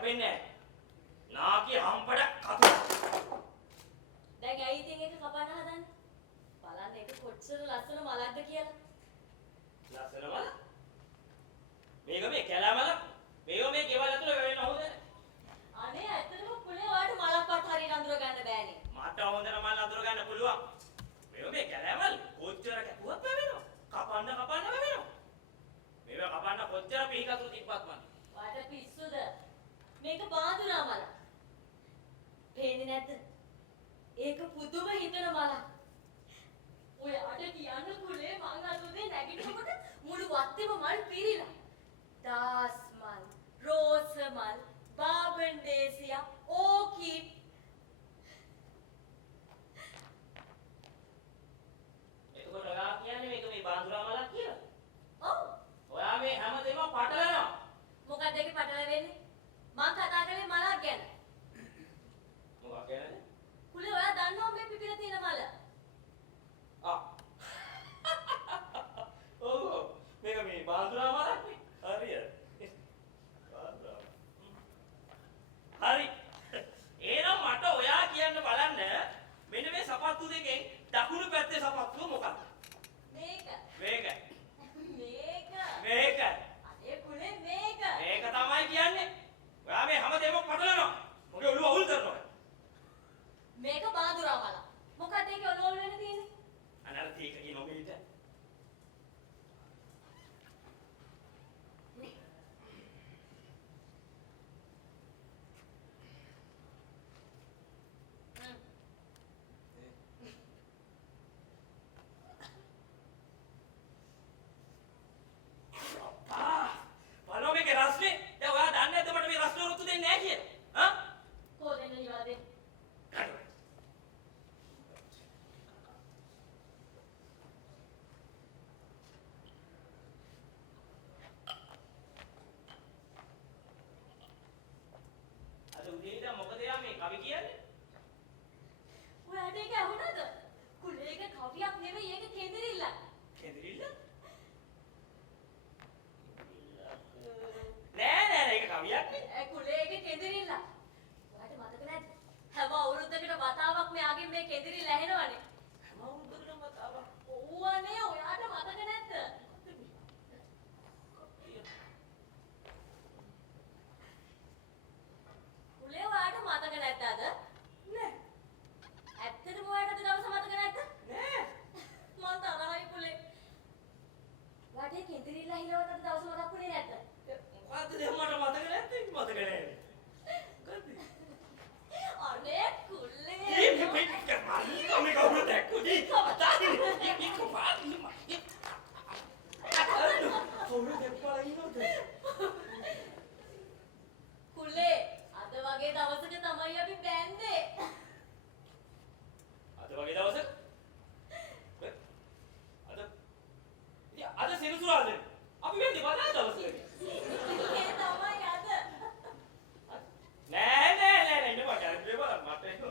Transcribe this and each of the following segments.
කැපෙන්නේ නැහැ. නාකි හම්පඩ කතු. දැන් ඇයි ඉතින් ඒක කපන්න හදන්නේ? බලන්න ඒක කොච්චර ලස්සන මලක්ද කියලා. ලස්සන මල? මේක මේ කැලෑ මලක්. මේව මේ ගෙවල් ඇතුලේ වෙන්න හොඳ නැහැ. අනේ ඇත්තටම පුලේ ඔයාලට මලක්වත් හරියට අඳුර ගන්න බෑනේ. මට හොඳට මල් අඳුර ගන්න පුළුවන්. මේව මේ කැලෑ මල් කොච්චර කැපුවත් වැවෙනවා. කපන්න වැවෙනවා. මේව කපන්න කොච්චර පිහිකතුරු තිබ්බත් මන්. වාට පිස්සුද? මේක බාඳුනා මල. පේන්නේ නැද්ද? ඒක පුදුම හිතන මලක්. ඔය අඩ කියන්න කුලේ මං අතුදේ නැගිටිනකොට මුළු වත්තේම මල් පිරීලා. දාස් මල්, රෝස මල්, බාබන්ඩේසියා, ඕකිඩ්. එතකොට ඔයා කියන්නේ මේක මේ බාඳුරා මලක් කියලා? ඔව්. ඔයා මේ හැමදේම පටලනවා. මොකක්ද ඒකේ පටලවෙන්නේ? මං කතා කරේ මලක් ගැන. මොකක් ගැනද? කුලේ ඔයා දන්නව මේ පිපිලා තියෙන මල? ඔව්. මේක මේ බාඳුරා මලක් නේ. හරියට. බාඳුරා. හරි. එහෙනම් මට ඔයා කියන්න බලන්න මෙන්න මේ සපත්තු දෙකෙන් දකුණු පැත්තේ සපත්තුව මොකක්ද? මේක. මේක. මේක. මේක. අනේ කුලේ මේක. මේක තමයි කියන්නේ. ඔයා මේ හැමදේම පටලනවා. මොකද ඔළුව අවුල් කරනවා. මේක බාඳුරා මල. මොකක්ද ඒකේ ඔලුව වෙන්න තියෙන්නේ? අනර තීක කියන ඔබේට. බලෝ මේකේ රස්නේ. දැන් ඔයා දන්නේ නැද්ද මට මේ රස්නේ රොත්තු දෙන්නේ නැහැ කියලා? හා? කොහෙන්ද නිවාදේ? අද උදේ ඉඳන් මොකද යා මේ කවි කියන්නේ? ඔයාට ඒක ඇහුණාද? කුලේ ඒක කවියක් නෙවෙයි ඒක කෙඳිරිල්ල. කෙඳිරිල්ල? නෑ ඒක කවියක් නේ. ඒ කුලේ ඒක කෙඳිරිල්ල. ඔයාට මතක නැද්ද? හැම අවුරුද්දකට වතාවක් මෙයාගෙන් මේ කෙඳිරිල්ල ඇහෙනවනේ. හැම අවුරුද්දකටම වතාවක්. ඕවනේ ඔයාට මතක නැද්ද? කුලේ ඔයාට මතක නැද්ද අද? නෑ. ඇත්තටම ඔයාට අද දවස මතක නැද්ද? නෑ. මං තරහයි කුලේ. ඔයාට ඒ කෙඳිරිල්ල හිලවත අද දවස මතක් වුණේ නැද්ද? මොකද්ද දැන් මට මතක නැත්තේ? මතක නෑනේ. මොකද්ද? අනේ කුලේ. මේ කවුරුද දැක්කුනේ? අතාරින්නේ. මේ කොපාලි මම. කවුරුද දැක්කලා ඉන්නවද? කුලේ අද වගේ දවසක තමයි අපි බැන්දේ. අද වගේ දවසක අද සෙනසුරාදා අපි වෙන්නේ බදාදා දවසකනේ. ඒ තමයි අද. නෑ ඉන්න මට අර බලන්න මට ඒක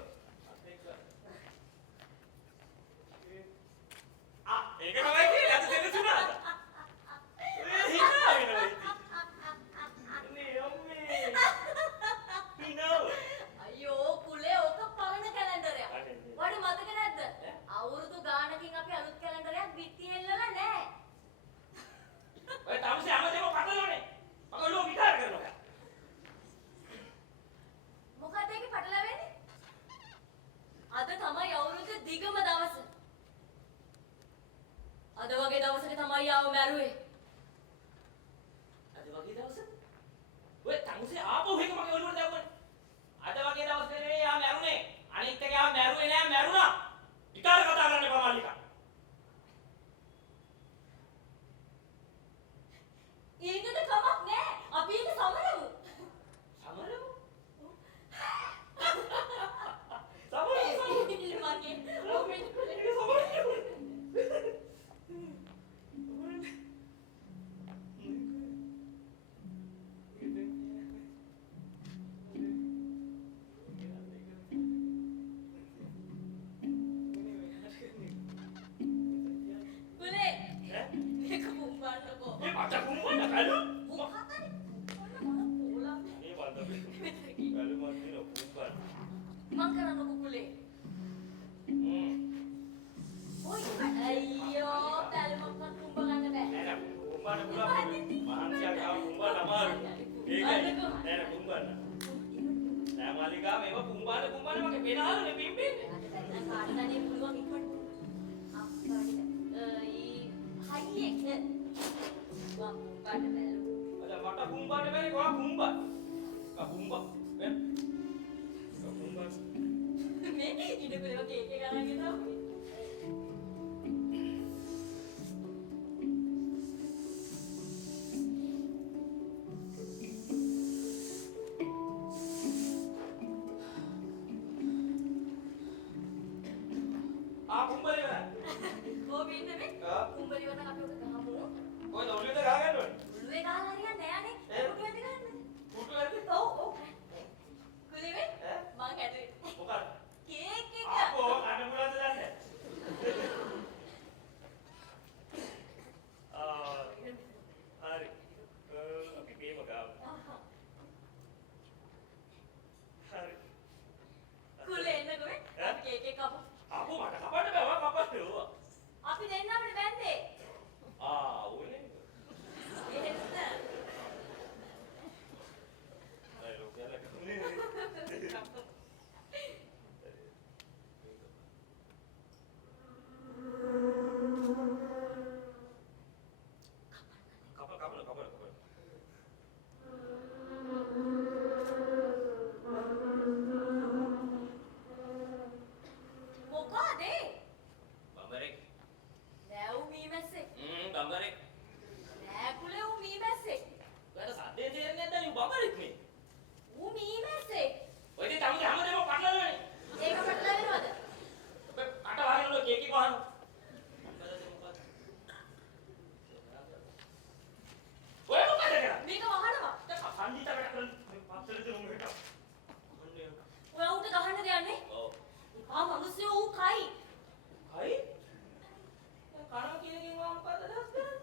ඒක තමයි කියන්නේ අද සෙනසුරාදා. හිනා වෙනවා ඉතින්. නේ අම්මේ. හිනා. අයියෝ කුලේ ඔක පරණ කැලෙන්ඩරයක්. වඩ මතක නැද්ද? අවුරුදු ගානකින් අපි අලුත් කැලෙන්ඩරයක් බිත්ති එල්ලලා නෑ. ඔය තමසේ හැමදේම පටලවන්නේ. මම ඔළුව විකාර කරනවා. මොකද ඒකේ පටලවෙන්නේ? අද තමයි අවුරුද්ද දිගම දවස. අද වගේ දවසක තමයි ආව මැරුවේ. අද වගේ දවසක ඔය තමසේ ආපහු එක මගේ ඔළුවට දැම්මනේ. අද වගේ දවසක නෙවෙයි යා මැරුනේ. අනිත් එක යා මැරුවේ නෑ මැරුණා. විකාර කතා කරන්න එපා මල්ලිකා. ඒකට කමක් නෑ. අපි ඒක සමරමු. සමරමු. මගේ ඔබේ කුලේ කුඹරි වතක් අපි උඩ ගහමු. කොහෙද ඔළුවේද ගහගන්න ඕනේ? උළුවේ ගහලා හරියන්නේ නැහැ නේ. කුටු ඇද ගන්නද? කුටු ඇද්ද? ඔව් ඔව්. කුලිවේ ඈ? මං ඇදුවේ. මොකක්ද? කේක් එක. අපෝ කන්න පුළුවන්ද දන්නේ? හරි. අපි ගේම ගාමු. හරි. කුලේ එන්නකෝ මේ. අපි කේක් එක කපමු. අපෝ මට කපන්න බෑ මම කපන්න ඕවා. අපි දෙන්න අපිට බැන්දේ. ඕනේ. එහෙම නෑ. අය ලෝකයල කන්නේ. කපල. මොකද ඒ? බම්බරේ. නෑ ඌ මීමැස්සෙක්. බම්බරේ. නෑ කුලේ ඌ මීමැස්සෙක්. ඔයාලා සද්දේ තේරෙන්නේ නැද්ද නේ බම්බරෙක් නේ? ඌ මීමැස්සෙක්. ඔය ඉතින් තමයි හැමදේම පටලවන්නේ. ඒක පටල වෙනවද? අට වහගෙන ඔය කේක් එක වහන්න. ඔය මොකද කරන්නේ? මේක වහනවා. පන්දිත වැඩ කරන පස්සෙට දුන්නු හිට. ඔයා ඌට ගහන්න දෙන්නේ? ඔව්. මිනිස්සු ඌ කයි. හයි? කනවා කියන එකෙන් මම මොකද අදහස් කරන්නේ?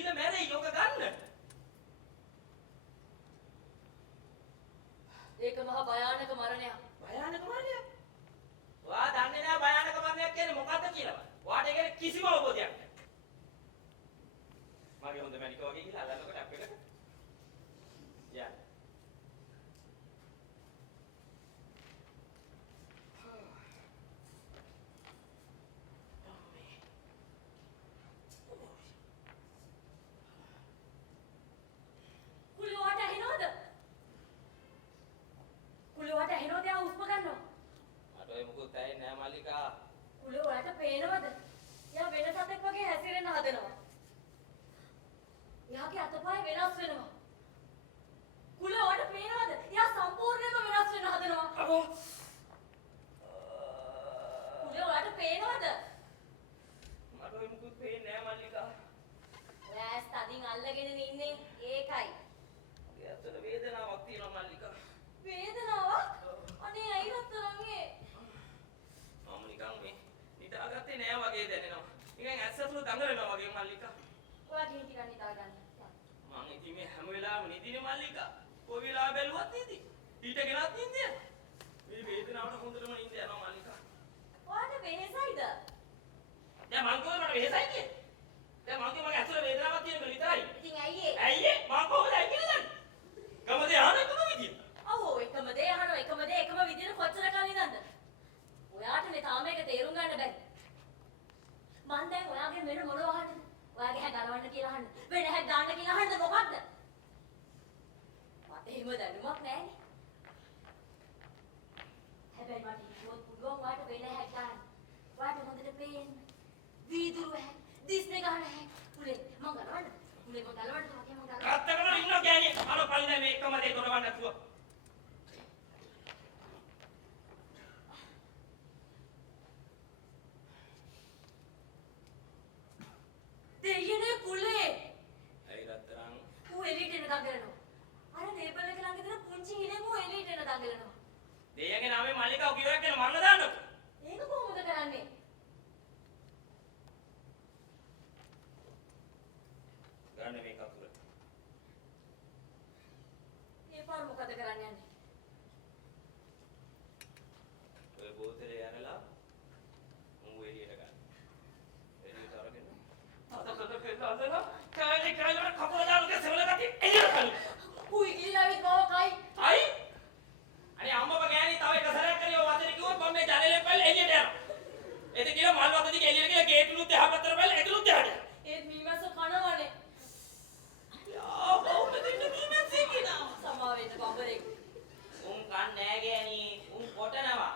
බීලා මැරෙයි යෝග ගන්න. ඒක මහා භයානක මරණයක්. භයානක මරණයක්. ඔයා දන්නේ නැහැ භයානක මරණයක් කියන්නේ මොකද්ද කියලා. ඔයාට ඒක ගැන කිසිම අවබෝධයක් නැහැ. මගේ හොඳ මැනික වගේ කියලා අල්ලන්නකොට ටැප් එකට. යන්න. කුලේ වට ඇහෙනවද? කුලේ වට ඇහෙනවද? යා උස්ම ගන්නවා. මට ඔය මොකුත් ඇහෙන්නේ නැහැ මල්ලිකා. කුලේ ඔයාට පේනවද? යා වෙන සතෙක් වගේ හැසිරෙන්න හදනවා. යාගේ අතපය වෙනස් වෙනවා. කුලේ ඔයාට පේනවද? යා සම්පූර්ණයෙන්ම වෙනස් වෙන්න හදනවා. අබෝ. කුලේ ඔයාට පේනවද? මට ඔය මොකුත් පේන්නේ නැහැ මල්ලිකා. ඔයා ඇස් තදින් අල්ලගෙන ඉන්නේ ඒකයි. මගේ අතට වේදනාවක් තියෙනවා මල්ලිකා. වේදනාවක්? අනේ ඇයි රත්තරන් ඒ? මම නිකන් මේ නිදාගත්තේ නෑ වගේ දැනෙනවා. නිකන් ඇස් අතුරු දඟලනවා වගේ මල්ලිකා. ඔයා ගිහින් ටිකක් නිදා ගන්න. මං ඉතින් මේ හැම වෙලාවෙම නිදිනේ මල්ලිකා. කොයි වෙලාවෙ බැලුවත් නිදි. ඊටගෙනත් නිදිය. මේ වේදනාවට හොඳටම නිින්ද යනවා මල්ලිකා. ඔයාට වෙහෙසයිද? දැන් මං කිව්වද මට වෙහෙසයි කියලා? දැන් මං කිව්වා මගේ ඇතුළේ වේදනාවක් තියෙන බෑ විතරයි. ඉතින් ඇයි ඒ? ඇයි ඒ? මං කොහොමද ඇයි කියලා දන්නේ? ගමදේ අහන එකම විදිය. ඔව් එකම දේ අහනවා එකම දේ එකම විදිහට කොච්චර කල් ඉඳන්ද? ඔයාට මේ තාම එක තේරුම් ගන්න බැරි. මං දැන් ඔයාගේ මෙන්න මොනව අහන්නද? ඔයාගේ හැ ගලවන්න කියලා අහන්න. වෙන හැ ගන්න කියලා අහන්නද මොකක්ද? මට එහෙම දැනුමක් නැහැනේ. හැබැයි මට හිතුවොත් පුළුවන් ඔයාට වෙන හැ ගන්න. ඔයාට හොඳට පේන්න. වීදුරු හැ, දිස්නේ ගන්න හැ. පුලේ මං ගලවන්න. පුලේ මං ගලවන්න වගේ මං ගලවන්න. රත්තරන් ඉන්නවා ගෑණිය. අර පල්ලේ මේ එකම දේ දොරවන්න නැතුව. දෙයියනේ පුලේ. ඇයි රත්තරන්? ඌ එළියට එන දඟලනවා. අර ලේබල් එක ළඟ තියෙන පුංචි හිලෙන් ඌ එළියට එන දඟලනවා. දෙයගේ නාමේ මල්ලිකා කිව්වක් කියන මරණ දාන්නකො. ඒක කොහොමද කරන්නේ? ගන්න මේ කකුල. මේ පාර මොකද කරන්න යන්නේ? ඔය බෝතලේ ඇරලා මූ එළියට ගන්න. එළියට අරගෙන. අතකට පෙන්නලා කෑලි කෑලි කකුල දාලා සෙවල ගatti එළියට ගන්න. ඌ ඉගිලාවිත් බව කයි. අයි. අනේ අම්මා ගෑණි තව එක සැරයක් කරේ ඔය වචනේ කිව්වොත් මම මේ ජනලෙන් පැල්ල එළියට යනවා. එතන කියලා මල් වත දිගේ එළියට ගිහලා ගේට්ලුත් එහා පැත්තට පැල්ල එතනුත් එහාට යනවා. ඒත් මීමැස්ස කනවනේ. යා බෞද්ධ දෙන්න මීමැස්සේ කියනවා. සමා වෙන්න බබරෙක්. උන් කන් නෑ ගෑණි. උන් කොටනවා.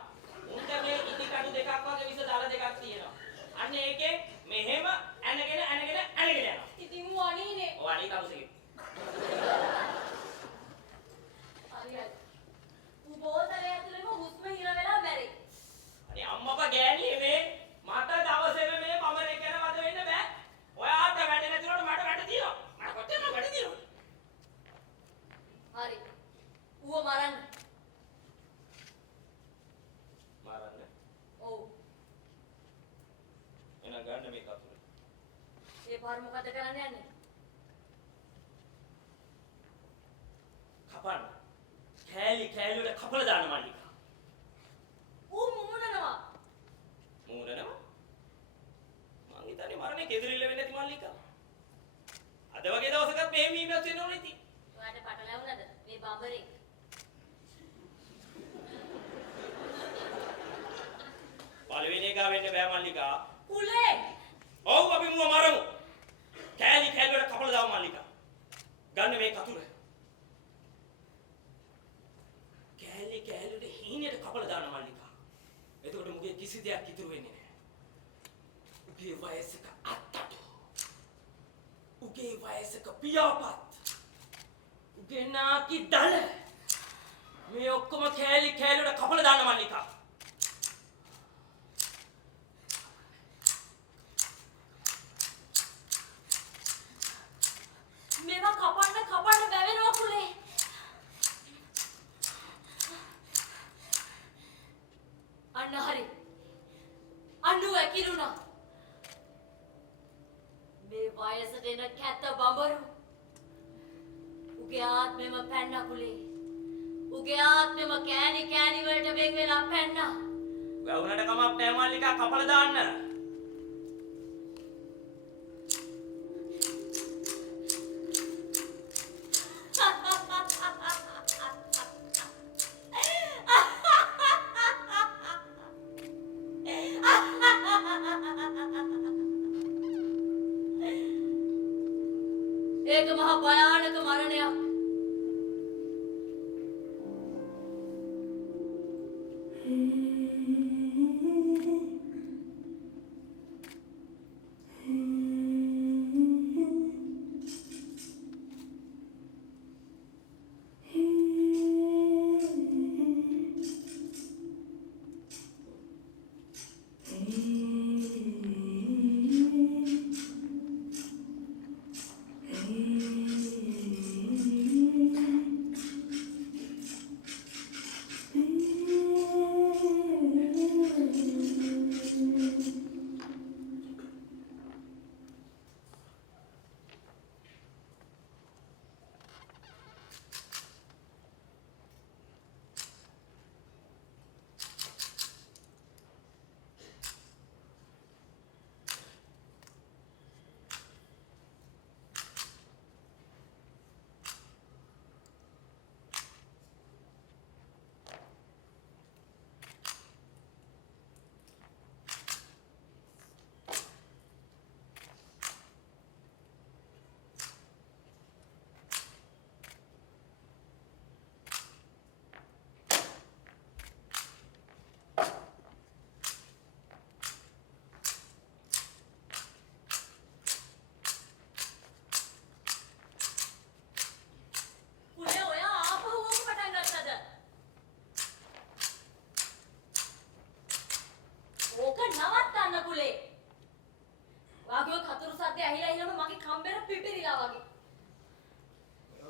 උන්ට මේ ඉදි කටු දෙකක් වගේ විස දල දෙකක් තියෙනවා. අන්න ඒකෙන් මෙහෙම ඇනගෙන යනවා. ඉතින් ඌ අනීනේ. ඔය අනී කවුසෙක. හරියට. ඌ බෝතලේ ඇතුළේම හුස්ම හිර වෙලා මැරෙයි. අනේ අම්මපා ගෑණි මේ මට දවසේම මේ පමරේ කරන වද වෙන්න බෑ. ඔයාට වැඩ නැතිවට මට වැඩ තියෙනවා. මට කොච්චර වැඩ තියෙනවා. හරි. ඌව මරන්න. මරන්න. ඔව්. එන ගන්න මේ කතුර. ඒ පාර මොකද කරන්න යන්නේ? කපන්න. කෑලි කෑලි වල කපලා දාන්න මල්ලිකා. ඌ මුමුණනවා. මූණනවා. මං හිතන්නේ මරණේ කෙදිරිල්ල වෙන්නේ නැති මල්ලිකා. අද වගේ දවසකත් මෙහෙම ඊමේල් වෙන්න ඕනේ ඉතින්. ඔයාට පටලැවුණද මේ බබරෙක්? පළවෙනි එක වෙන්න බෑ මල්ලිකා. පුලේ. ඔව් අපි මුව මරමු. කෑලි කෑලි වල කපලා දාමු මල්ලිකා. ගන්න මේ කතුර. කෑලි කෑලි වල හීනෙට කපලා දාන මල්ලිකා. එතකොට මුගේ කිසි දෙයක් ඉතුරු වෙන්නේ නැහැ. උගේ වයසක අත්තට. උගේ වයසක පියාපත්. උගේ නාකි දල. මේ ඔක්කොම කෑලි කෑලි වල කපලා දාන මල්ලිකා. මේවා කපන්න වැවෙනවා පුලේ. අන්න හරි. අන්නු වැකිරුණා. මේ වයසට එන කැත බඹරු. උගේ ආත්මෙම පැන්න කුලේ. උගේ ආත්මෙම කෑලි කෑලි වලට වෙන් වෙලා පැන්නා. වැවුනට කමක් නෑ මල්ලිකා කපලා දාන්න. ඒක මහා භයානක මරණයක්.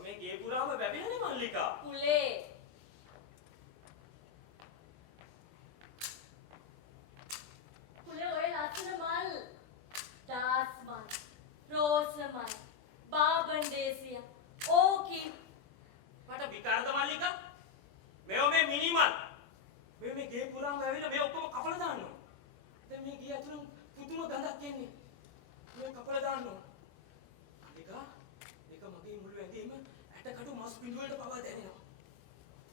මේ ගේ පුරාම වැවිලානේ මල්ලිකා. කුලේ ඔය ලස්සන මල් දාස් මල් රෝස මල් බාබන්ඩේසිය ඕකි මට විකාරද මල්ලිකා? මේ මිනිමල්. මේ ගේ පුරාම වැවිලා මේ ඔක්කොම කපලා දානවා. දැන් මේ ගේ ඇතුළේ පුදුම ගඳක් එන්නේ. මේ කපලා දානවා. මල්ලිකා ඒක මගේ මුළු ඇඟේම ඇටකටු මස් බිඳු වලට පවා දැනෙනවා.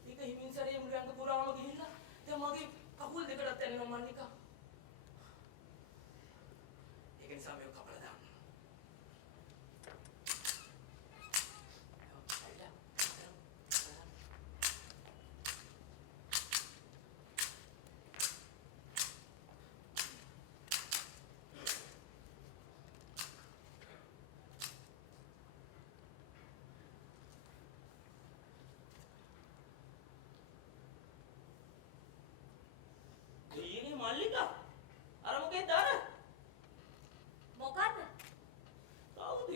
ඒක හිමින් සැරේ මුළු ඇඟ පුරාම ගිහිල්ලා දැන් මගේ කකුල් දෙකටත් දැනෙනවා මල්ලිකා. ඒක නිසා මේක කපලා දාන්න. මල්ලිකා අර මොකේද දාන මොකද්ද කවුද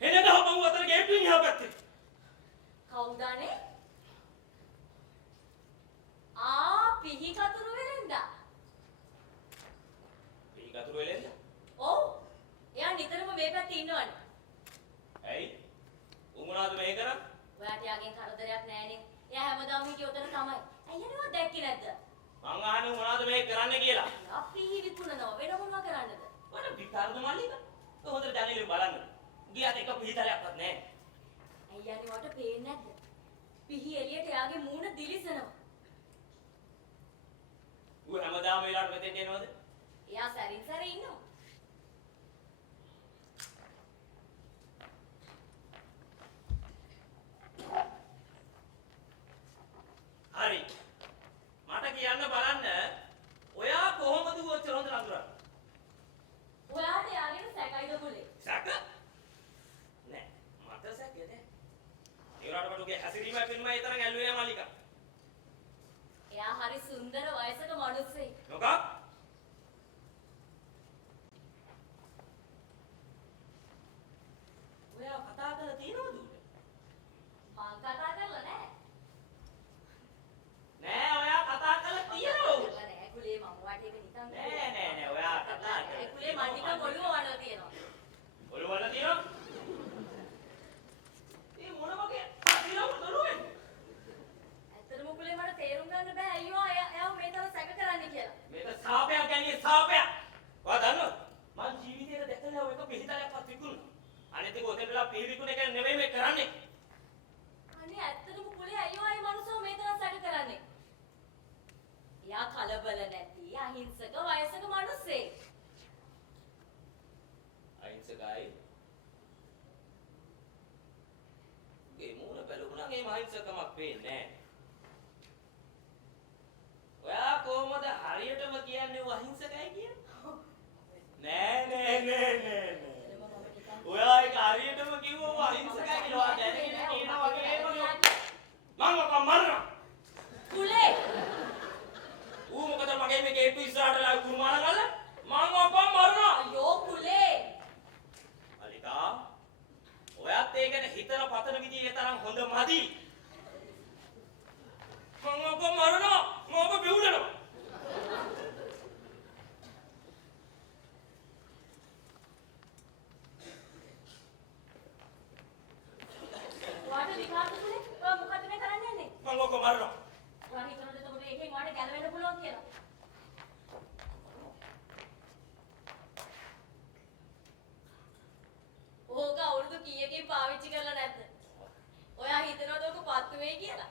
එන ගහපන් අතර ගේට්ටුවෙන් එහා පැත්තේ කවුදානේ පිහි කතුරු වෙලෙන්දා ඔව් එයා නිතරම මේ පැත්තේ ඉන්නවනේ ඇයි උඹනාද මේ කරන්නේ ඔයාට යාගෙන් කරදරයක් නෑනේ. එයා හැමදාම හිටිය උතන තමයි. අයියනේ මම දැක්කේ නැද්ද? මං අහන්නේ මොනවද මේ කරන්න කියලා. අපි විකුණනවා වෙන මොනවා කරන්නද? මට විකාරද මල්ලික? හොඳට දැනෙන්නේ බලන්න. ගියාට එක පිළිතලයක්වත් නෑ. අයියනේ මට පේන්නේ නැද්ද? පිහි එළියට එයාගේ මූණ දිලිසෙනවා. ඌ හැමදාම වෙලාවට මෙතෙන්ට එනවද? එයා සැරින් සැරේ ඉන්නවා. හරි. මට කියන්න බලන්න ඔයා කොහොමද ඔච්චර හොඳ නඳුරන්නේ? ඔයාට යාගෙන සැකයිද කුලේ? සැක? නෑ. මට සැක නෑ. ඒකට මට උගේ හැසිරීමයි පෙනුමයි තරම් ඇල්ලුවේ නෑ මල්ලිකා. එයා හරි සුන්දර වයසක මිනිස්සෙක්. මොකක්? ඔයා කතා කරලා තියෙනවද උට? මං කතා කරලා නෑ. නෑ ඔයා කතා කරලා තියෙනවද? කරලා නෑ. එයා කලබල නැති අහිංසක වයසක මිනිස්සෙක්. අහිංසකයි. ගේ මූණ බැලුණා ගේ අහිංසකමක් පේන්නේ නැහැ. ඔයා කොහොමද හරියටම කියන්නේ අහිංසකයි කියන්නේ? නෑ. ඔයා ඒක හරියටම කිව්වම අහිංසකයි කියලා ඔයා දැනගෙන කියනවා වගේම මම ඔක මරනවා. කුලේ ඌ මොකද මගේ මේ ගේට්ටු ඉස්සරහට ලා කුරුමාන ගල්ල? මම ඔක මරනවා. අයියෝ කුලේ අලිකා ඔයත් ඒ ගැන හිතන පතන විදිය ඒ තරම් හොඳ මදි. මම ඔක මරනවා. මම ඔක බෙවුලනවා. වාට විකාශ කුලේ ඔය මොකද මේ කරන්න යන්නේ? මම ඔක මරනවා. ඔයා හිතනද එතකොට එකෙන් වාට ගැලවෙන්න පුළුවන් කියලා? ඕක අවුරුදු කීයකින් පාවිච්චි කරලා නැද්ද? ඔයා හිතනවද ඕක පත්තු වෙයි කියලා?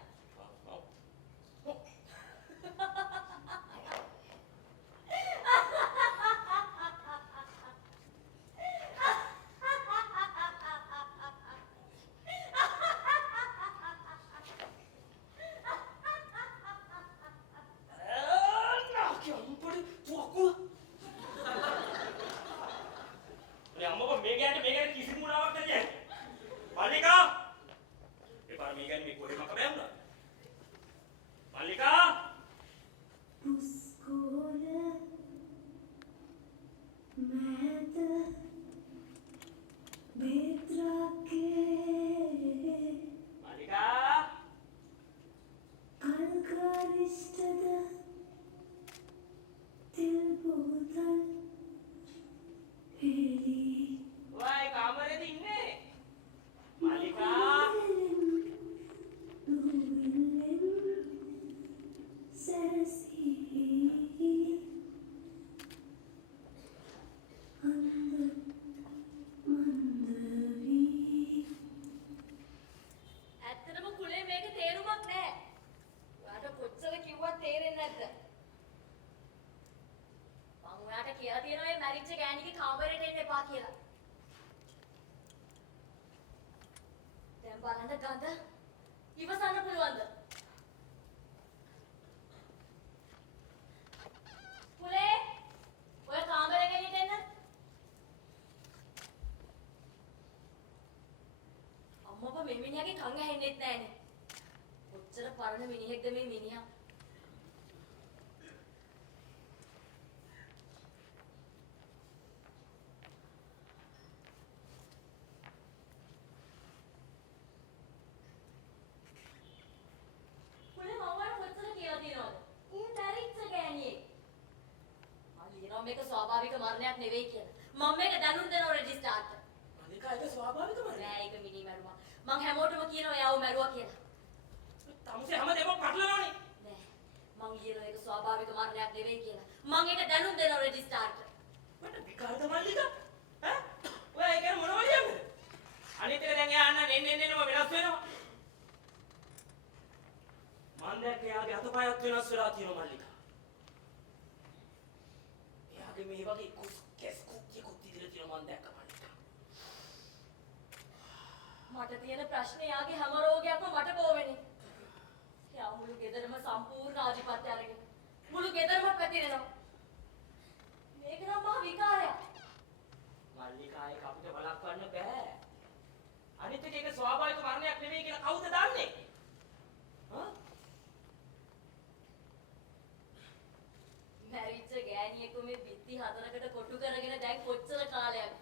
මිනිහාගේ කන් ඇහෙන්නෙත් නැහනේ. කොච්චර පරණ මිනිහෙක්ද මේ මිනිහා. පුලේ මම කොච්චර කියලා දිනවද? ඊ මැරිච්ච ගෑණියෙක්. මම මේක ස්වාභාවික මරණයක් නෙවෙයි කියලා. මම මේක දැනුම් දෙනවා රෙජිස්ටාර්ට. අනිකා ඒක ස්වාභාවික මරණයක්. නෑ ඒක මිනි මරුවා. මං හැමෝටම කියනවා එයාව මැරුවා කියලා. තමුසේ හැමදේම පටලනවනේ. නෑ. මං කියනවා ඒක ස්වාභාවික මරණයක් නෙවෙයි කියලා. මං ඒක දැනුම් දෙනවා රෙජිස්ටාර්ට. මට විකාරද මල්ලිකා? ඈ? ඔය ඒක මොනවද කියන්නේ? අනිත් එක දැන් එයා අන්න එන්න වෙනස් වෙනවා. මන් දැක්ක එයාගේ අතපයත් වෙනස් වෙලා තියෙනවා මල්ලිකා. එයාගේ මේ වගේ කෙස් කුක්කියකුත් ඉදිරිය තියෙනවා මන් දැක්ක මල්ලිකා. මට තියෙන ප්‍රශ්නේ යාගේ හැම රෝගයක්ම මට කොවෙන්නේ. යා මුළු ගෙදරම සම්පූර්ණ ආධිපත්‍ය අරගෙන මුළු ගෙදරම පැතිරෙනවා. මේක නම් මහා විකාරයක්. මල්ලිකා ඒක අපිට බලක්වන්න බෑ. අනිත් එක ඒක ස්වාභාවික මරණයක් නෙවෙයි කියලා කවුද දන්නේ? හා? මැරිච්ච ගෑණියෙකු මේ බිත්ති හතරකට කොටු කරගෙන දැන් කොච්චර කාලයක්ද?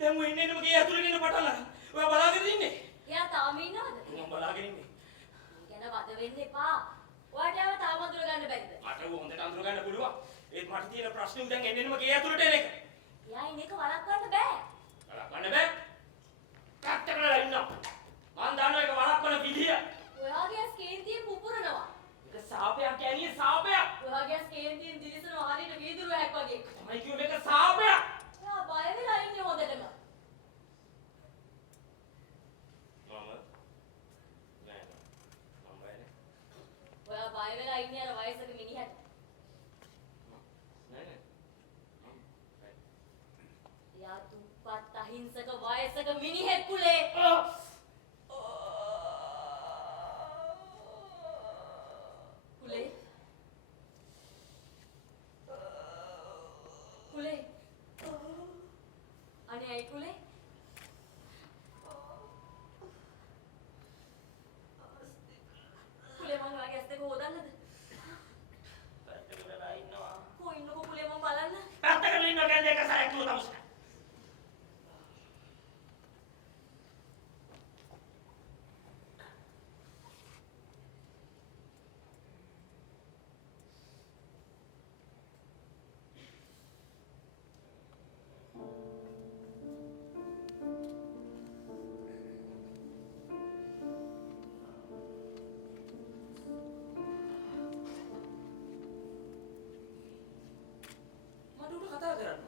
දැන් ඔය ඉන්නේ නම ගේ ඇතුළේ ඉන්න පටන් තියෙන ප්‍රශ්නේ උදන් එන්නෙම ගේ ඇතුළට එන එක. එයා ඉන්න එක වළක්වන්න බෑ. වළක්වන්න බෑ. කට්ටකලා ඉන්නවා. මං දන්නවා ඒක වළක්වන විදිය. ඔයාගේ ස්කේන්තියෙන් පුපුරනවා. ඒක සාපයක් කියන්නේ සාපයක්. ඔයාගේ ස්කේන්තියෙන් දිලිසෙනවා හරියට වීදුරු හැක් වගේ. තමයි කිව්වේ මේක සාපයක්. එයා බය වෙලා ඉන්නේ හොඳටම. ඔයා බය වෙලා ඉන්නේ අර වයසක මිනිහට. එයා දුප්පත් අහිංසක වයසක මිනිහෙක් කුලේ. කුලේ. කුලේ. අනේ ඇයි කුලේ? කුලේ මම ඔයාගේ ඇස් දෙක හොදන්නද? පැත්තකට ඉන්නවා. කො ඉන්නකෝ කුලේ මම බලන්න. පැත්තකට ඉන්නවා කියන්නේ එක සැරයක් කිව්ව තමයි. මට උඩ කතා කරන්න.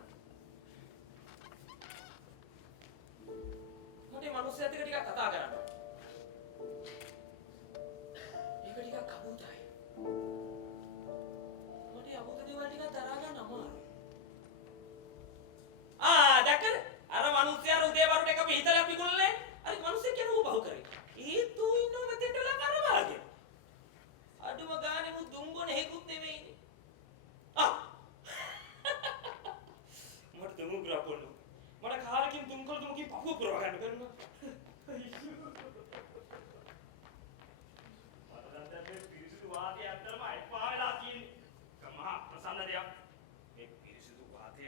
මට මේ මිනිස්සුත් එක්ක ටිකක් කතා කරන්න. ඒක ටිකක් අමුතුයි. මට අමුතු දේවල් ටිකක් දරා ගන්න අමාරුයි. දැක්කද? අර මිනිස්සයා උදේ වරුට එක පිටතලා පිකුල්නේ. අර මිනිස්සෙක් කියන ඌ බහු කරේ. ඌ ඉන්නව මෙතෙන්ට වෙලා කරවාගෙන. අඩුම ගානේ මු දුම්බොන හේකුත් නෙමෙයිනේ. මට දුමු ග්‍රපොල්ලු. මට කාලකින් දුම්කොල් දුමුකින් පපුව පුරව ගන්න බැරිම. මට දැන් මේ පිරිසිදු වාතය ඇත්තටම අයිපා වෙලා තියෙන්නේ. ඒක මහා ප්‍රසන්න දෙයක්. මේ පිරිසිදු වාතය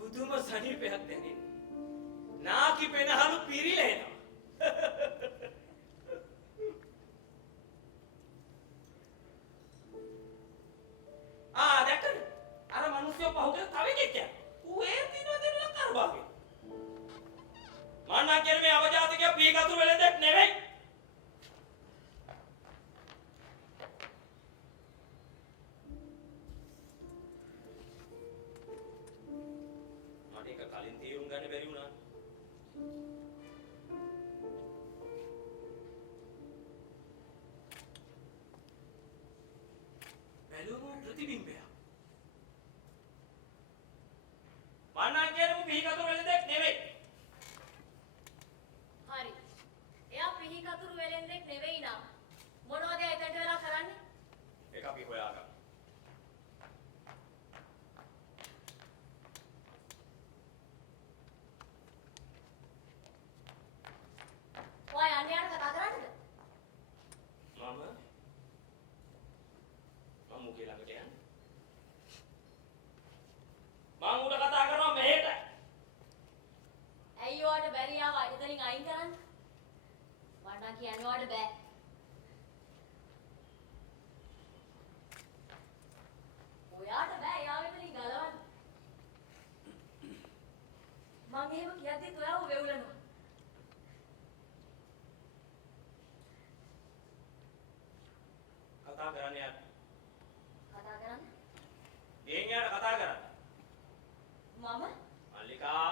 පුදුම සනීපයක් දැනෙන්නේ. නාකි පෙනහළු පිරිලා එනවා. දැක්කද? අර මිනිස්සු පහු කරලා තව එකෙක් යනවා. ඌ ඒ දිනවල දෙන්න කරවාගේ. මන්නා කියන්නේ මේ අවජාතකයා පීකතුරු වෙලෙන්දෙක් නෙවෙයි. මට ඒක කලින් තේරුම් ගන්න බැරි වුණා. බැලුවම ප්‍රතිබිම්බයක්. මන්නා කියන්නේ පීකතුරු වෙලෙන්දෙක් නෙවෙයි. හරි. එයා පිහිකතුරු වෙලෙන්දෙක් නෙවෙයි නා. මොනවද එතනට වෙලා කරන්නේ? ඒක අපි හොයාගමු. ඔයා යන්නේ යාට කතා කරන්නද? මම මුගේ ළඟට යන්න. මම උඩ කතා කරනවා මෙහෙට. ඇයි ඔයාට බැරි ආව එතනින් අයින් කරන්න? වණ්ඩා කියන්නේ ඔයාට බෑ. ඔයාට බෑ යාව එතනින් ගලවන්න. මං එහෙම කියද්දිත් ඔයාව වෙවුලනවා. කතා කරන්න යන්න. කතා කරන්න. ගෙන් යාට කතා කරන්න. මම මල්ලිකා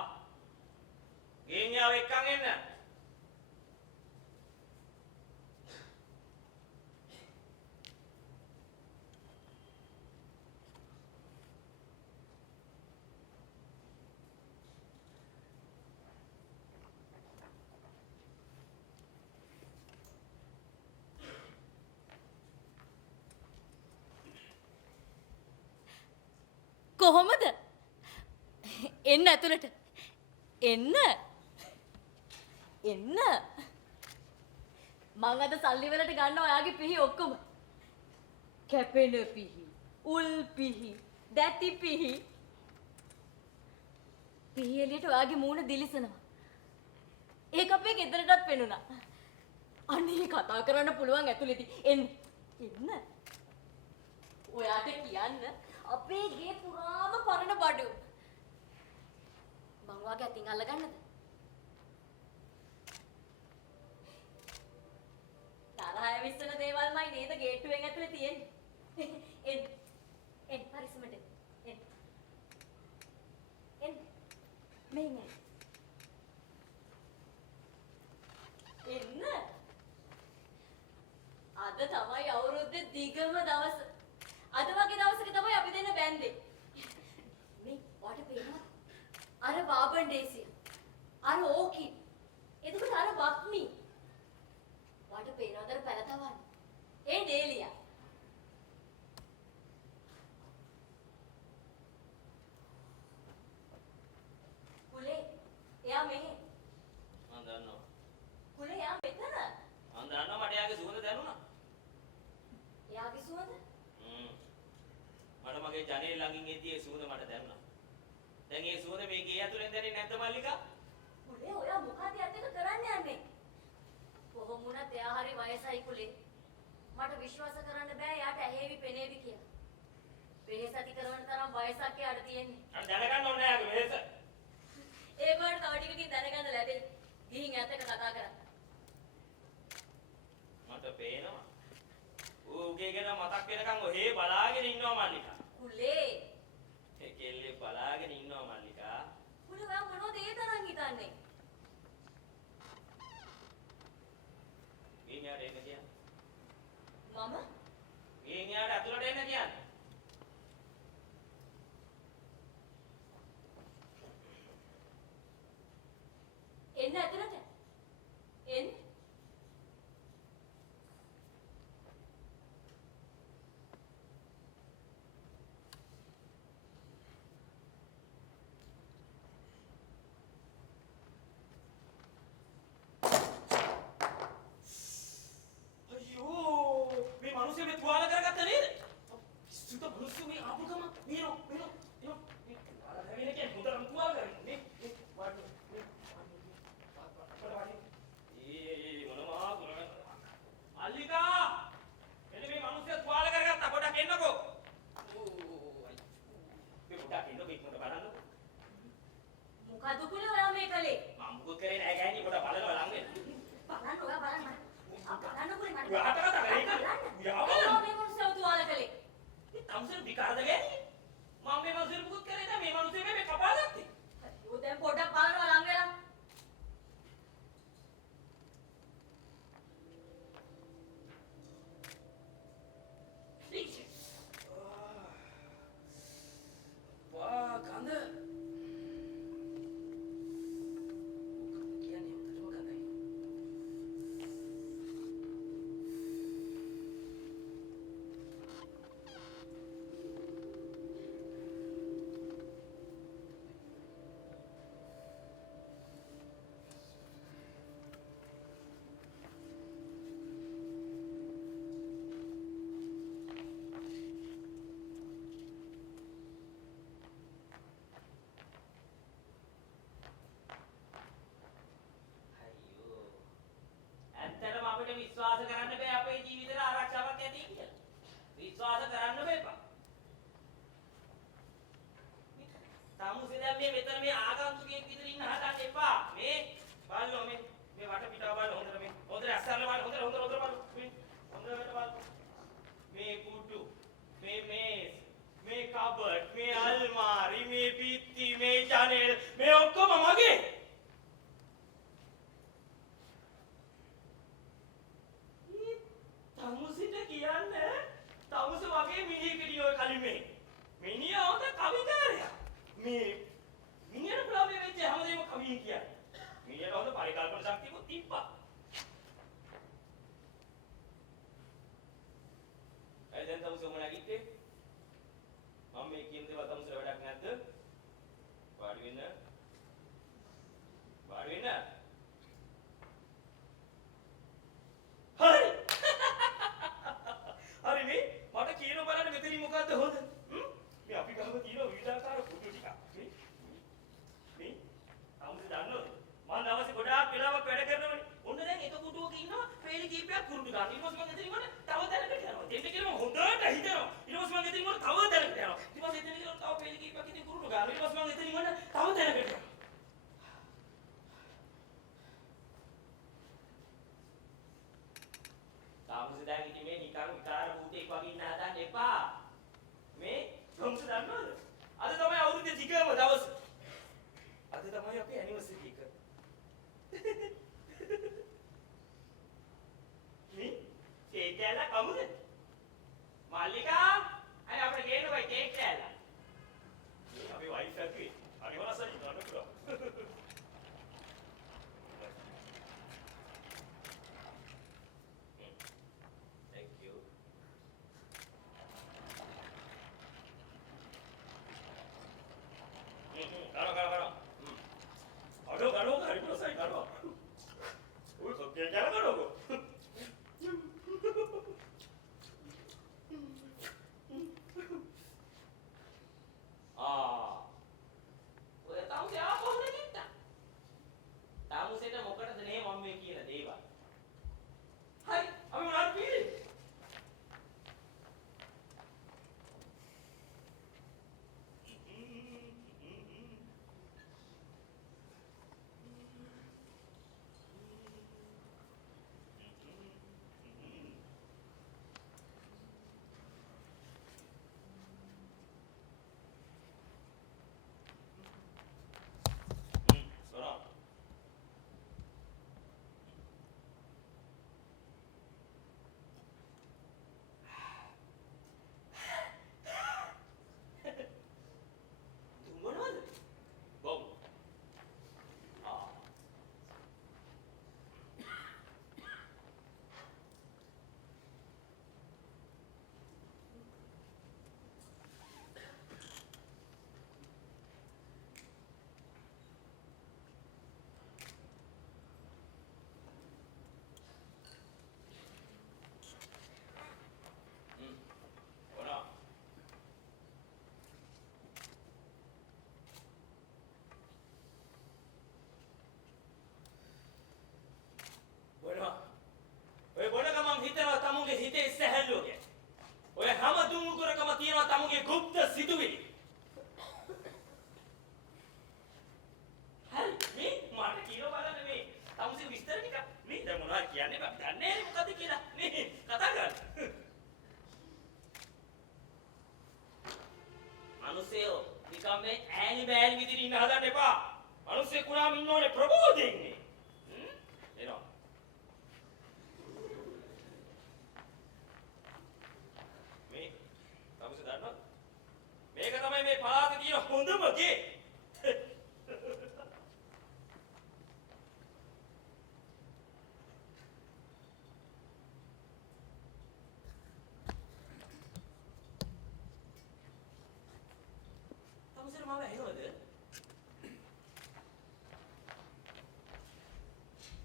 ගෙන් යාව එක්කන් එන්න. කොහොමද? එන්න ඇතුළට. එන්න. එන්න. මං අද සල්ලි වලට ගන්න ඔයාගේ පිහි ඔක්කොම. කැපෙන පිහි, උල් පිහි, දැටි පිහි. පිහි එළියට ඔයාගේ මූණ දිලිසෙනවා. ඒක අපේ ගෙදරටත් පෙනුණා. අනේ කතා කරන්න පුළුවන් ඇතුළේදී. එන්න. ඔයාට කියන්න අපේ ගේ පුරාම පරණ බඩු. මං වාගේ අතින් අල්ලගන්නද? තරහය විශ්සන දේවල්මයි නේද ගේට්ටුවෙන් ඇතුලේ තියෙන්නේ. එන්න පරිස්සමට එන්න මෙන්න එන්න අද තමයි අවුරුද්දේ දිගම දවස. අද වගේ දවසක තමයි අපි දෙන්න බැන්දේ. මේ වාට පේනවා අර බාබන්ඩේසිය අර ඕකි එතකොට අර වක්මි වාට පේනවද අර පැලතවන්නේ ඒ ඩේලියා කුලේ එයා මෙහෙ මම දන්නවා කුලේ එයා මෙතන මම දන්නවා මට යාගේ සුවඳ දැනුණා එයාගේ සුවඳ මට මගේ ජනේල ළඟින් එද්දී ඒ සුවඳ මට දැනුණා දැන් ඒ සුවඳ මේ ගේ ඇතුලෙන් දැනෙන්නේ නැද්ද මල්ලිකා කුලේ ඔයා මොකද යත් එක කරන්න යන්නේ කොහොම වුණත් එයා හරි වයසයි කුලේ මට විශ්වාස කරන්න බෑ එයාට ඇහෙවි පෙනේවි කියලා වෙහෙස ඇති කරන තරම් වයසක් එයාට තියෙන්නේ අර දැනගන්න ඕනේ යාගේ වෙහෙස ඒගොල්ලෝ තව ටිකකින් දැනගන්න ලැබෙයි ගිහින් ඇත්ත එක කතා කරන්න මට පේනවා ඌගේ ගැන මතක් වෙනකන් ඔහේ බලාගෙන ඉන්නවා මල්ලිකා කුලේ ඒ කෙල්ලේ බලාගෙන ඉන්නවා මල්ලිකා කුලේ ඔයා මොනවද ඒ තරම් හිතන්නේ ගෙන් යාට එන්න කියන්නේ මම ගෙන් යාට ඇතුළට එන්න කියන්නේ එන්න ඇතුළට එන්න අයියෝ මේ මිනිස්සු මේ තුවාල කරගත්ත නේද? සුත මිනිස්සු මේ ආපුකම මේනෝ මේ තුවාල කරගෙන කියන්නේ හොඳටම තුවාල කරගෙන මේ වාඩි මොනවා කරන්නේ? අල්ලිකා එනේ මේ මිනිස්සු තුවාල කරගත්ත පොඩක් එන්නකෝ. මේ පොඩක් එන්න මේ පොඩ බලන්නකෝ. මොකද කුලේ ඔයා මේ කලේ මම මුකුත් කරේ නැහැ ගෑණි පොඩ බලනවා ලං වෙන්න. බලන්න ඔයා බලන්න බලන්න කුලේ මට ඔයාට කතා කරේ ඒක. ඔයා මේ මොනසව තුවාල කලේ මේ තම්සර විකාරද ගෑණි? මම මේ මිනිස්සු මුකුත් කරේ නැහැ මේ මිනිස්සු මේ කපා ගත්තේ. අයියෝ දැන් පොඩ්ඩක් බලනවා ලං වෙලා වා ගඳ කියන්නේ හොඳටම ගඳයි අයියෝ ඇත්තටම අපිට විශ්වාස කරන්න බෑ අපේ ජීවිතේට ආරක්ෂාවක් ඇති කියලා. විශ්වාස කරන්න බෑපා. සමුසේ දැන් මේ මෙතන මේ ආගන්තුකයෙක් විතර ඉන්න හදන්න එපා. මේ බලන්න මේ වට පිටව බලන්න හොඳට මේ හොඳට ඇස්සරල බලන්න හොඳට බලන්න මේ හොඳට බලන්න. මේ කුඩු මේ මේස් මේ කබඩ් මේ අල්මාරි මේ පිටි මේ ජනෙල් මේ ඔක්කොම මගේ. තමුසිට කියන්නේ තමුස වගේ මිනිහෙක්ගේ ඔය කලින් මේ මිනිහා හොඳ කවිකාරයා මේ මිනිහට පුළුවන් මේ වෙච්ච හැමදේම කවියෙන් කියන්නේ මිනිහට හොඳ පරිකල්පන ශක්තියකුත් තිබ්බා ඒ දැන් තමුස මොන නැගිට්ටේ මම මේ කියන දේවල් තමුසට වැඩක් නැද්ද වාඩි වෙන්න පස්සේ මම එතනින් මොන තව දැනකට යනවා. දෙන්න කියලා මම හොඳට හිතනවා. ඊට පස්සේ මම එතනින් මොන තව දැනකට යනවා. ඊට පස්සේ එතනින් කියලා තව පෙළ කීපයක් ඉතින් කුරුටු ගන්නවා. ඊට පස්සේ මම එතනින් මොන තව දැනකට යනවා. තාමසේ දැන් ඉතින් මේ නිකන් විකාර භූතෙක් වගේ ඉන්න හදන්න එපා. මේ කොහොමද දන්නවද? අද තමයි අවුරුද්දේ දිගම දවස. අද තමයි අපේ ඇනිවර්සරි එක. මේ කේක් කෑල්ල කමුද? මල්ලිකා අය අපිට ගේන්න බයි කේක් කෑල්ල. මේ අපේ වයිෆ් එකේ අනිවාර්යයෙන් ගන්න පුළුවන්. Thank you. Karo. Karo, hari selesai karo. Kaya karo ko. ඔය තාමුසේ ආපහු නැගිට්ටා. තාමුසේට මොකටද නේ මම මේ කියන දේවල්? හරි, අපි මොනවද පීරේ? හිතනවා තමුගේ හිතේ සැහැල්ලුව ගැන. ඔය හැම දුමුගුරකම තියෙනවා තමුගේ গুপ্ত සිතුවිලි. හරි මේ මට කියලා බලන්න මේ තමුසේ විස්තර ටික මේ දැන් මොනවද කියන්නේ මම දන්නේ නැහැ මොකද කියලා මේ කතා කරන්න. මිනිස්සෙෝ නිකම් මේ ඈලි බෑලි විදිහට ඉන්න හදන්න එපා. මිනිස්සෙක් වුණාම ඉන්න ඕනේ ප්‍රබෝධයෙන් මේ. එනවා. මේක තමයි මේ පළාතේ තියෙන හොඳම ගේ. තමුසෙර මාව ඇහෙනවද?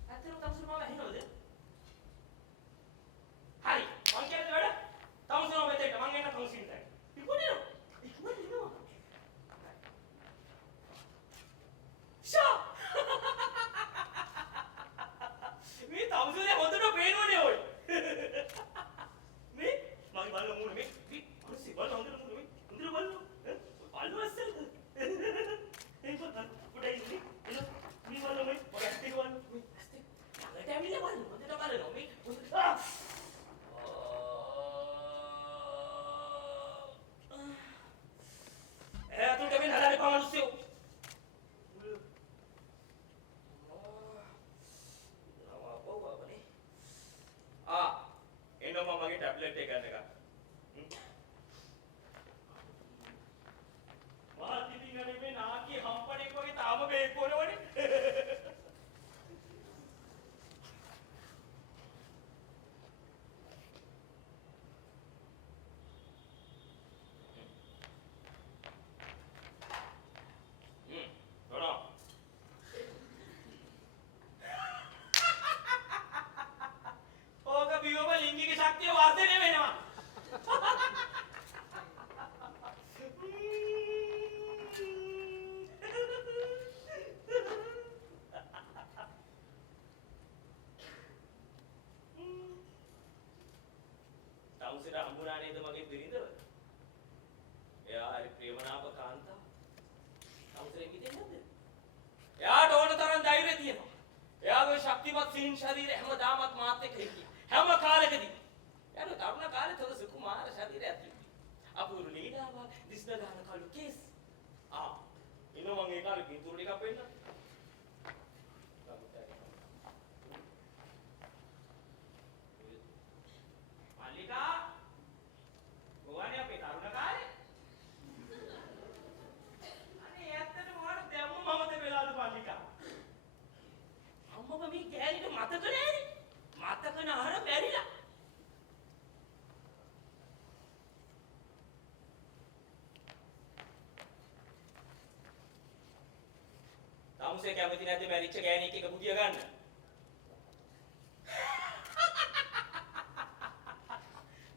ඇත්තටම තමුසෙර මාව ඇහෙනවද? හරි. මං කියන්නේ වැඩ. තමුසෙර මාව මෙතෙන්ට මං එන්න තමුසින් දැන්. ඉක්මනින් මේ තමුසේ හොඳට පේනවනේ ඔය. මේ මගේ බලන්න මූණ මේ අරසි බලන්න හොඳට මූණ මේ හොඳට බලන්න. බලන්න අස්සල්. ඒක පොඩ්ඩයි ඉන්නේ. එන මේ බලන්න මේ ඔය ඇස්තික බලන්න. මේ ඇස්තික. ළඟට ඇවිල්ලා බලන්න හොඳට බලනවා මේ. ඇතුළට වෙන හදාරේ පමණුස්සයෝ. එනවා මගේ ටැබ්ලට් එක ගන්න එක. මහත් ඉතින් අනේ මේ නාකි හම්පණෙක් වගේ තාම බේක් කරනවනේ. ලිංගික ශක්තිය වර්ධනය වෙනවා. තමුසෙට හම්බුණා නේද මගේ බිරිඳව? එයා හරි ප්‍රේමනාප කාන්තාව. තමුසෙට හිතෙන්නේ නැද්ද? එයාට ඕන තරම් ධෛර්යය තියෙනවා. එයාගේ ශක්තිමත් සිහින් ශරීරය හැමදාමත් මාත් එක්ක හිටියා. හැම කාලෙකදී. එයාට තරුණ කාලේ තොර සුකුමාර ශරීරයක් තිබ්බා. අපූර්ව ලීලාව, දිස්න ගන්න කළු කේස්. ඉන්න මම ඒ කාලේ පින්තූර ටිකක් පෙන්නන්න. මල්ලිකා ගෝවානේ අපේ තරුණ කාලේ. අනේ ඇත්තටම මොකටද දැම්ම මමද වෙලාද මල්ලිකා? අම්මා මේ ගෑනිට මතක නෑනේ. මතක නහර බැරිලා. තමුසේ කැමති නැද්ද මැරිච්ච ගෑණියෙක් එක බුදිය ගන්න?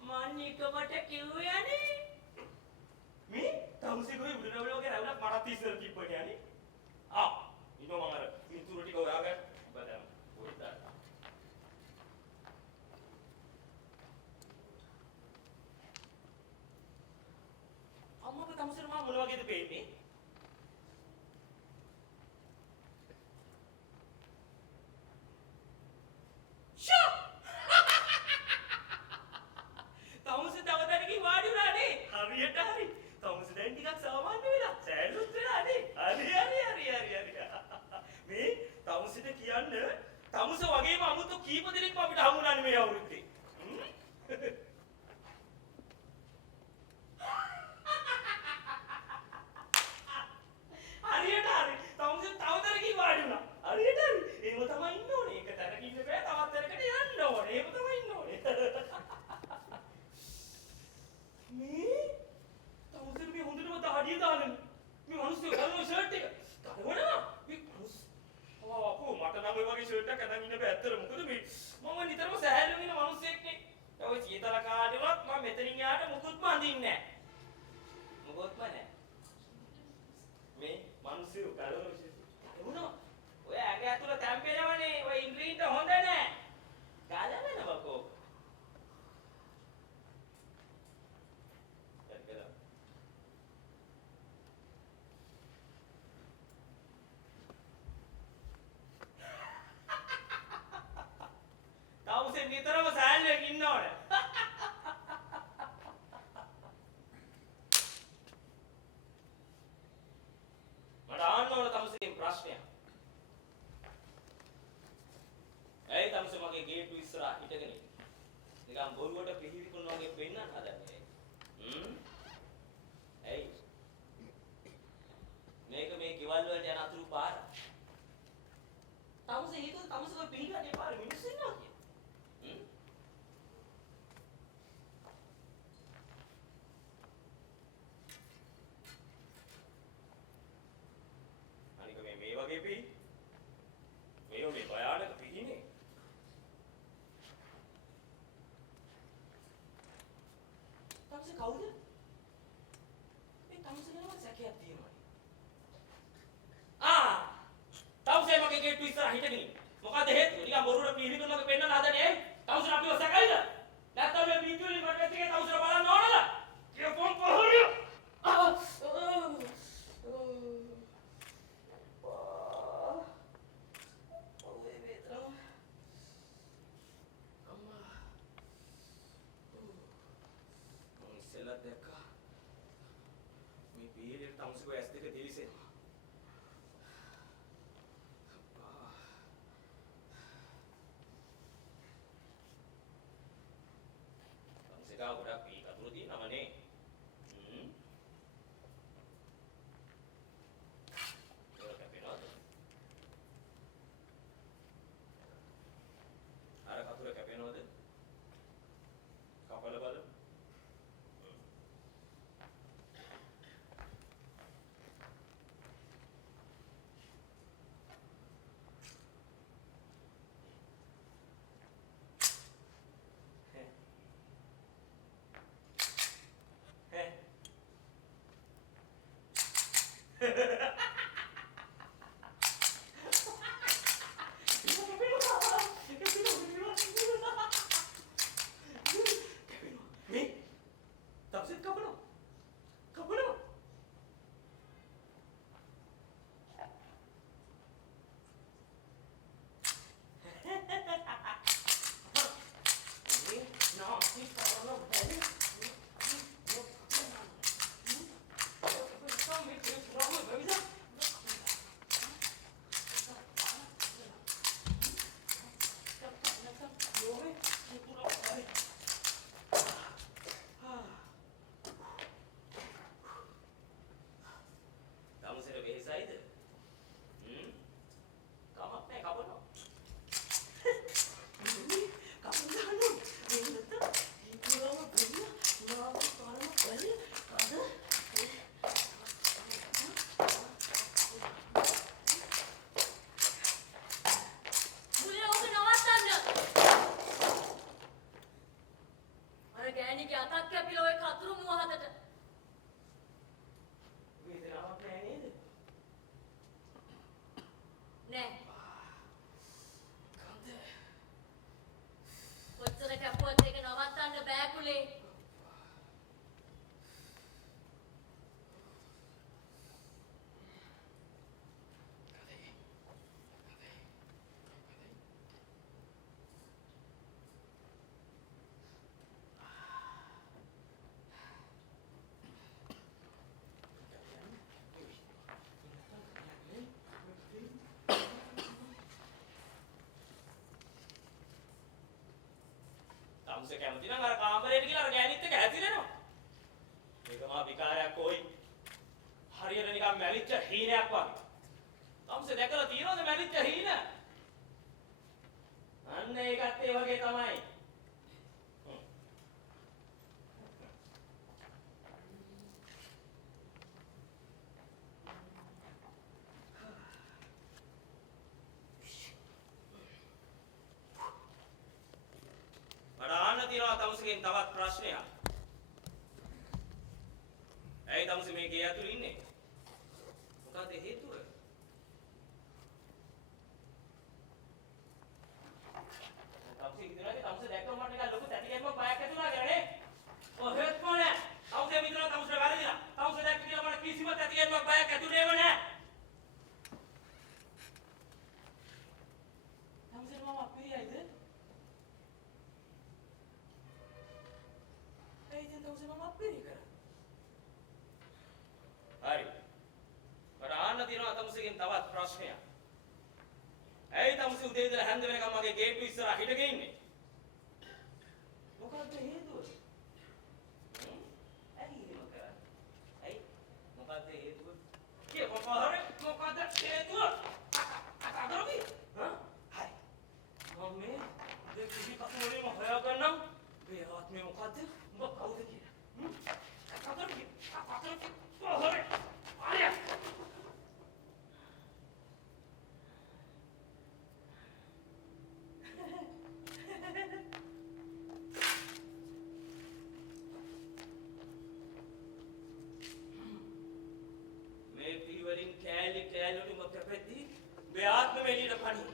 මන්නිකමට කිව්වනේ. මේ තමුසේ ගොයි උඩරවල වගේ රැවුලක් මටත් ඉස්සර තිබ්බට යන්නේ. ඉන්නෝ මම අර පින්තූර ටික හොයාගන්න. බදම් පොඩ්ඩක්. අම්මා තමුසේට මම මොන වගේද පෙන්නේ? තමුසේ තව තැනකින් වාඩි වුණානේ. හරියට හරි. තමුසේ දැන් ටිකක් සාමාන්‍ය වෙලා. සෑඩුත් වෙලානේ. හරි. මේ තමුසේට කියන්න තමුසේ වගේම අමුතු කීප දෙනෙක්ම අපිට හමුුණානේ මේ අවුරුද්දේ. හරියට හරි. තමුසේ තව තැනකින් වාඩි වුණා. හරියට හරි. ඒව තමයි ඉන්න ඕනේ. එක තැනක ඉන්න බෑ. තවත් තැනකට යන්න ඕනේ. ඒව තමයි ඉන්න ඕනේ. මේ තමුසේ මේ හොඳටම දාඩිය දාගෙන මේ මිනිස්සු ගන්න ෂර්ට් එක ගන්නවා. මේ මිනිස්සු අපෝ මට නම් ඔය වගේ ෂර්ට් එකක් අදන් ඉන්න බෑ ඇත්තට. මොකද මේ මම නිතරම සෑහෙලුම් ඉන්න මිනිස්සෙක්නේ. ඔය සීතල කාලේ වුණත් මම මෙතනින් යාට මුකුත්ම අඳින්නේ නැහැ. මොකොත්ම නැහැ. මේ මිනිස්සු ගලවන වුණා. ඔය ඇඟ ඇතුළ තැම්පෙනවනේ. ඔය ඉංග්‍රීසියට හොඳ නැහැ. ගලවනවකෝ. තමුසේ නිතරම සෑල්ලෙන් ඉන්න ඕනේ. මට ආන්න ඕන තමුසේ ප්‍රශ්නයක්. ඇයි තමුසේ මගේ ගේට්ටු ඉස්සරහා හිටගෙන ඉන්නේ? නිකන් බොරුවට පිහිවිකුන් වගේ පෙන්නන්න හදන්නේ. ඇයි? මේක මේ ගෙවල් වලට යන අතුරු පාර. තමුසේ හිතුව තමුසේ ඔය පිහිවටේ පාර මිනිස්සු ඉන්නවා කියලා. අනික මේ වගේ පිහි මේ භයානක පිහිනේ. තමුසේ කවුද? මේ තමුසේ නම සැකයක් තියෙනවා. තමුසේ මගේ ගේට්ටු ඉස්සරහ හිටගෙන ඉන්නේ. මොකද හේතුව? නිකන් බොරුවට පිහිවිකුන් වගේ පෙන්නන්න හදන්නේ ඇයි? තමුසේ අපිව සැකයිද? නැත්නම් මේ බින්දුවලින් මට එකේ තමුසේ බලන්න ඕනද? කියපොම් පහරිය. දැක්කා මේ බීරේ තමුසේ ඇස් දෙක දිලිසෙනවා. තමුසේ ගා ගොඩක් පී කතුරු තියෙනවනේ. ඒක කැපෙනවද? අර කතුර කැපෙනවද? කපල බලමු. ගෑණිගේ අතක් කැපිලා ඔය කතුරු මුව හතට. වේදනාවක් නෑ නේද? නෑ. කන්ද. කොච්චර කැපුවත් ඒක නවත්තන්න බෑ කුලේ. තමුසේ කැමති නම් අර කාමරේට ගිහලා අර ගෑනිත් එක්ක හැතිරෙනවා. මේක මහා විකාරයක් කොයි. හරියට නිකන් මැරිච්ච හීනයක් වගේ. තමුසේ දැකලා තියෙනවද මැරිච්ච හීන? අන්න ඒකත් ඒ වගේ තමයි. තියෙනවා තමුසේගෙන් තවත් ප්‍රශ්නයක්. ඇයි තමුසේ මේ ගේ ඇතුළේ ඉන්නේ? මොකද හේතුව? තමුසේ ඉදරාගේ තමුසේ දැක්කම මට නිකන් ලොකු තැටිකමක් බයක් ඇති වුණා කියලා නේ. ඔහෙත් මොනේ? තමුසේ මිතුරා තමුසේ වැරදිලා. තමුසේ දැක්ක කියලා මට කිසිම තැටිකමක් බයක් ඇතුනේව නැහැ. තමුසේ මම අපිරියයිද? තමුසේ මම අපිරිය කරා. හරි. මට අහන්න තියෙනවා තමුසේගෙන් තවත් ප්‍රශ්නයක්. ඇයි තමුසේ උදේ ඉඳලා හැන්ද වෙනකම් මගේ ගේට්ටු ඉස්සරහා හිටගෙන ඉන්නේ? මොකද්ද හේතුව? ඇයි එහෙම කරන්නේ? ඇයි? මොකද්ද හේතුව? කියපන් පහරේ මොකද්ද හේතුව? අතගරවි? හා? හරි. මම මේ දෙකේ කකුලේම හොයාගන්නම්. මේ ආත්මේ මොකද්ද? උඹ කවුද කියලා? අතගරවි. අතගරවි. පහරේ. ආරිය. කෑලි කෑලි මොකක් කැපෙද්දී මේ ආත්ම මෙලියට පණි.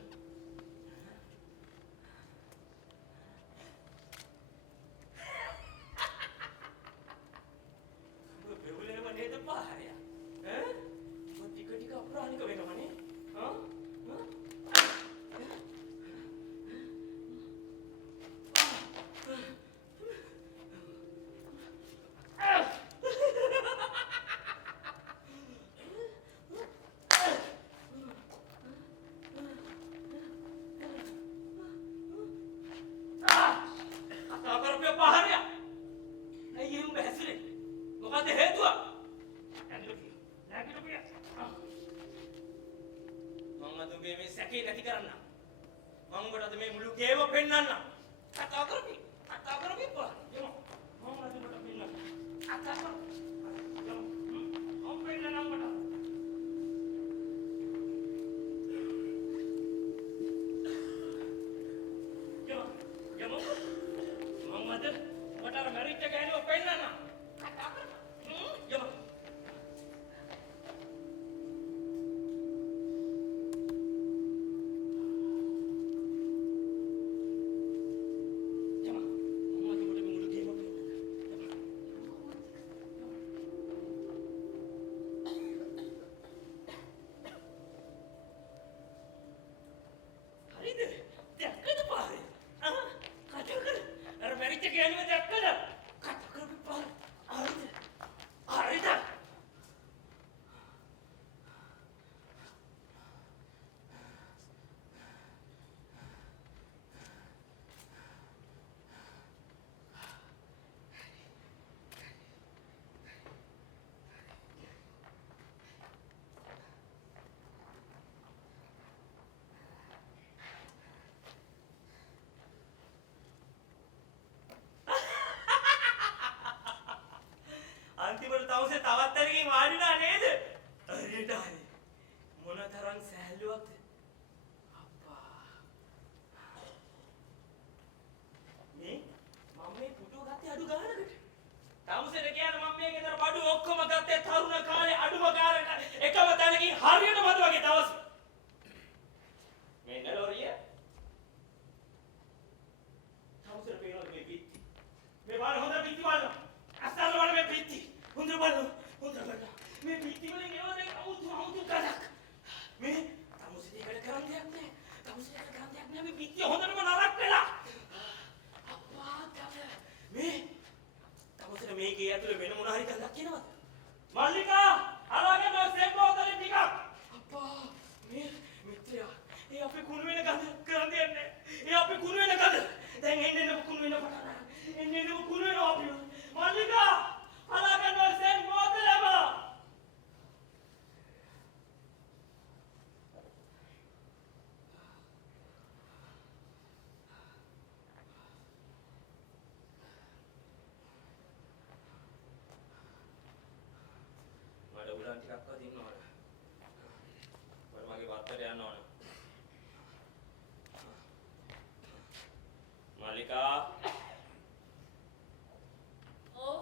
ඔය බෙවුලේම නේද පාරය? ඈ? ඔය ටික ටික අප්‍රාණික වෙනවනේ. හා? නැති කරන්න. මම ඔබට මේ මුළු ගේම පෙන්නන්න. කතා කරපි. කතා කරපි පහ. යමු. මම ඔබට පෙන්නන්න. කතා කර. යමු. මම පෙන්නන්න ඔබට. යමු. යමු. මම මත ඔබට අර මැරිච්ච ගෑනිව පෙන්නන්න. කතා කර. යමු. තමුසෙට කියන මම මේ ගෙදර බඩු ඔක්කොම ගත්තේ තරුණ කාලේ අඩුම කාලේට එකම තැනකින් හරියට මද වගේ දවස්. මේ නලෝරිය. තමුසෙට පේනවා මේ පිටි. මේ වල හොඳ පිටි වල. අස්සල් වල මේ පිටි. හොඳ බලන්න. මේ පිටි වලින් එවනේ අමුතු කඩක්. මේ තමුසෙට ඒකට කරන් දෙයක් නෑ. තමුසෙට කරන් දෙයක් නෑ මේ පිටි හොඳටම නරක් වෙලා. අප්පා ගම. මේ තමුසෙට මේකේ ඇතුලේ වෙන මොන හරි කඩක් කියනවද? මල්ලිකා අරගෙන ඔය සෙම් බෝතලේ ටිකක්. අප්පා මේ මිත්‍රයා ඒ අපේ කුණු වෙන ගඳ කරන් දෙන්නේ. ඒ අපේ කුණු වෙන ගඳ. දැන් එන්නේ කුණු වෙන පටන්. එන්නේ කුණු වෙනවා අපි. මල්ලිකා අරගෙන ඔය සෙම් බෝතලේම. උඩන් ටිකක් වදින්න ඕන. මම මගේ වත්තට යන්න ඕන. මාලිකා. ඔව්.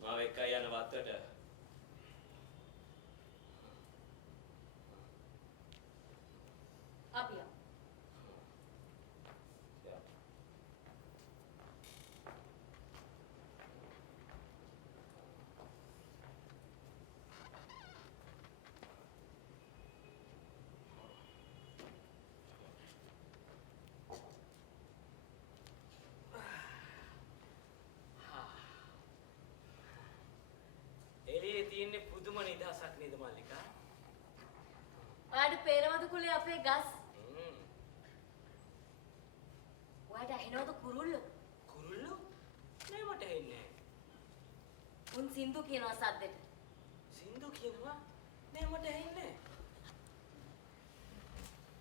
මාව එක්කයි යන වත්තට. අපි යමු. එළියේ තියෙන්නේ පුදුම නිදහසක් නේද මාලිකා? ඔයාට පේනවද කුලේ අපේ ගස්? ඔයාට ඇහෙනවද කුරුල්ලෝ? කුරුල්ලෝ? නෑ මට ඇහෙන්නේ නෑ. උන් සින්දු කියනවා සද්දෙට. සින්දු කියනවා? නෑ මට ඇහෙන්නේ නෑ.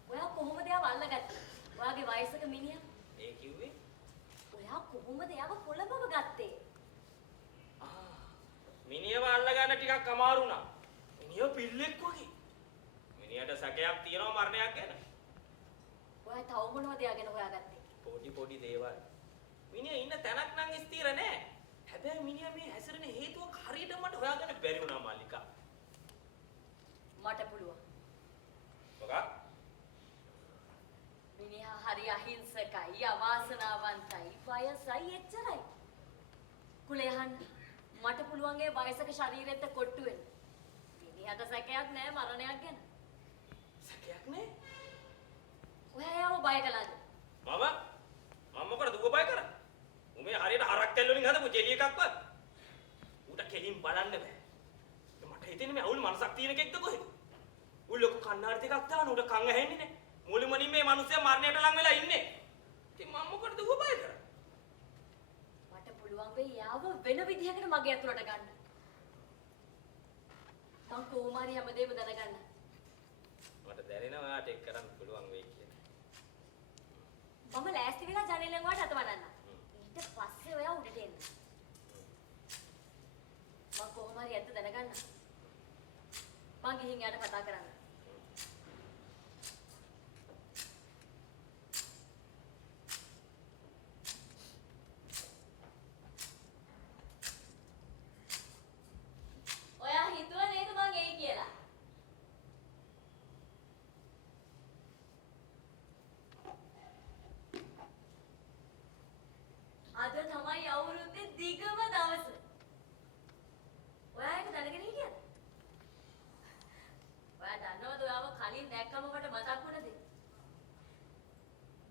ඔයා කොහොමද එයාව අල්ලගත්තේ? ඔයාගේ වයසක මිනිහා? ඒ කිව්වේ? ඔයා කොහොමද එයාව පොළඹව ගත්තේ? මිනිහව අල්ලගන්න ටිකක් අමාරු වුණා. මිනිහ පිල්ලෙක් වගේ. මිනිහට සැකයක් තියෙනවා මරණයක් ගැන. ඔයා තව මොනවද එයා ගැන හොයාගත්තේ? පොඩි දේවල්. මිනිහ ඉන්න තැනක් නම් ස්ථිර නෑ. හැබැයි මිනිහ මේ හැසිරෙන හේතුවක් හරියට මට හොයාගන්න බැරි වුණා මාලිකා. මට පුළුවන්. මොකක්? මිනිහා හරි අහිංසකයි, අවාසනාවන්තයි, වයසයි එච්චරයි. කුලේහන් මට පුළුවන් ඒ වයසක ශරීරෙත් කොට්ටු වෙන්න. මිනිහට සැකයක් නෑ මරණයක් ගැන. සැකයක් නෑ? ඔයා එයාව බය කළාද? මම මොකටද ඌව බය කරන්නේ? ඌ මේ හරියට හරක් තැල් වලින් හදපු ජෙලි එකක්වත්. ඌට කෙලින් බලන්න බෑ. මට හිතෙන්නේ මේ අවුල් මනසක් තියෙන කෙක්ද කොහෙද? ඌ ලොකු කන්නාඩි ටිකක් දාන ඌට කන් ඇහෙන්නේ නෑ. මුලින්ම මේ මිනිස්සයා මරණයට ලං වෙලා ඉන්නේ. ඉතින් මම මොකටද ඌව බය කරන්නේ? මට පුළුවන් වෙයි යාව වෙන විදිහකට මගේ ඇතුළට ගන්න. මං කොහොමාරි හැමදේම දැනගන්න. මට දැනෙනවා ඔයාට ඒක කරන්න පුළුවන් වෙයි කියලා. මම ලෑස්ති වෙලා ජනේලෙන් වාට අත වඩන්න. ඊට පස්සේ ඔයා උඩට එන්න. මං කොහොමාරි ඇත්ත දැනගන්න. මං ගිහින් යාට කතා කරන්න.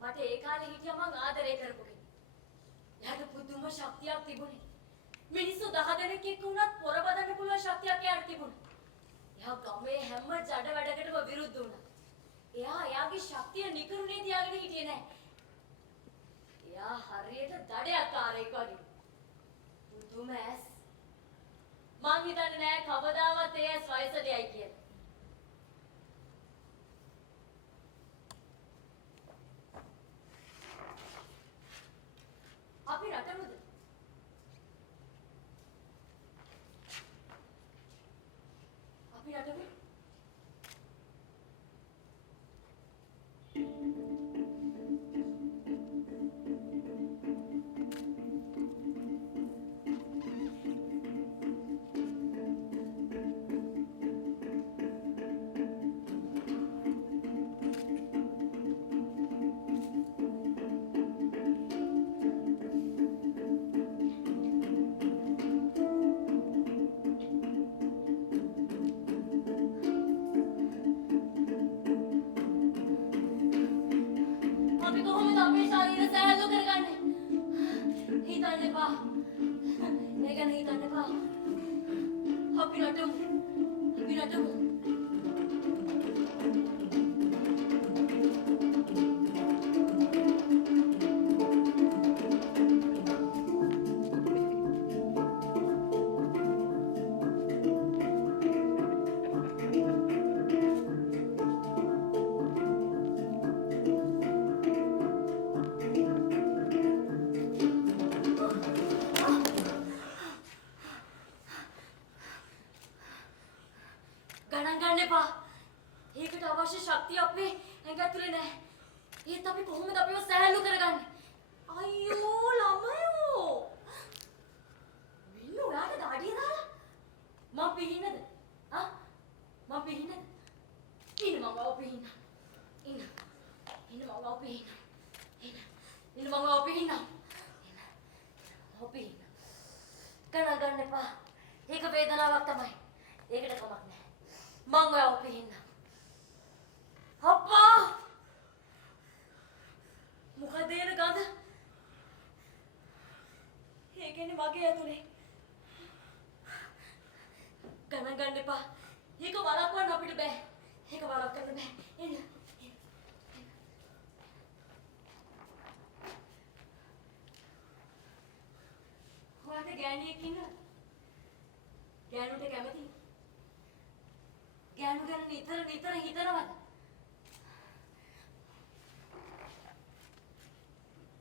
මට ඒ කාලේ හිටියා මං ආදරය කරපු කෙනෙක්. එයාට පුදුම ශක්තියක් තිබුණේ. මිනිස්සු 10 දෙනෙක් එක්ක වුණත් පොර බදන්න පුළුවන් ශක්තියක් එයාට තිබුණා. එයා ගමේ හැම ජඩ වැඩකටම විරුද්ධ වුණා. එයා එයාගේ ශක්තිය නිකරුණේ තියාගෙන හිටියේ නෑ. එයා හරියට දඩයක්කාරයෙක් වගේ. පුදුම ඇස්. මං හිතන්නේ නෑ කවදාවත් ඒ ඇස් වයසට යයි කියලා. අපි රටමුද? අපි රටමු. හිතන්න එපා. ඒ ගැන හිතන්න එපා. අපි නටමු. අපි නටමු. ගණන් ගන්න එපා. ඒකට අවශ්‍ය ශක්තිය අපේ ඇඟ ඇතුලේ නැහැ. ඒත් අපි කොහොමද අපිව සැහැල්ලු කරගන්නේ? අයියෝ ළමයෝ. මින්නු ඔයාට දාඩිය දාලා මම පිහින්නද? ආ? මම පිහින්නද? ඉන්න මම ඔව පිහින්න. ඉන්න. ඉන්න මම ඔව පිහින්න. ඉන්න. ඉන්න මම ඔව පිහින්න. ඉන්න. ඔව පිහින්න. ගණන් ගන්න එපා. ඒක වේදනාවක් තමයි. ඒකට කමක් නැහැ. මං ඔයාව පිහින්න. අප්පා! මොකද එන ගඳ? ඒ කියන්නේ මගේ ඇතුලේ. ගණන් ගන්න එපා. ඒක වළක්වන්න අපිට බෑ. ඒක වළක්වන්න බෑ. එන්න. ඔයාට ගෑණියෙක් ඉන්නවද? ගෑනුට කැමතිද? ගෑනු ගැන නිතර හිතනවද?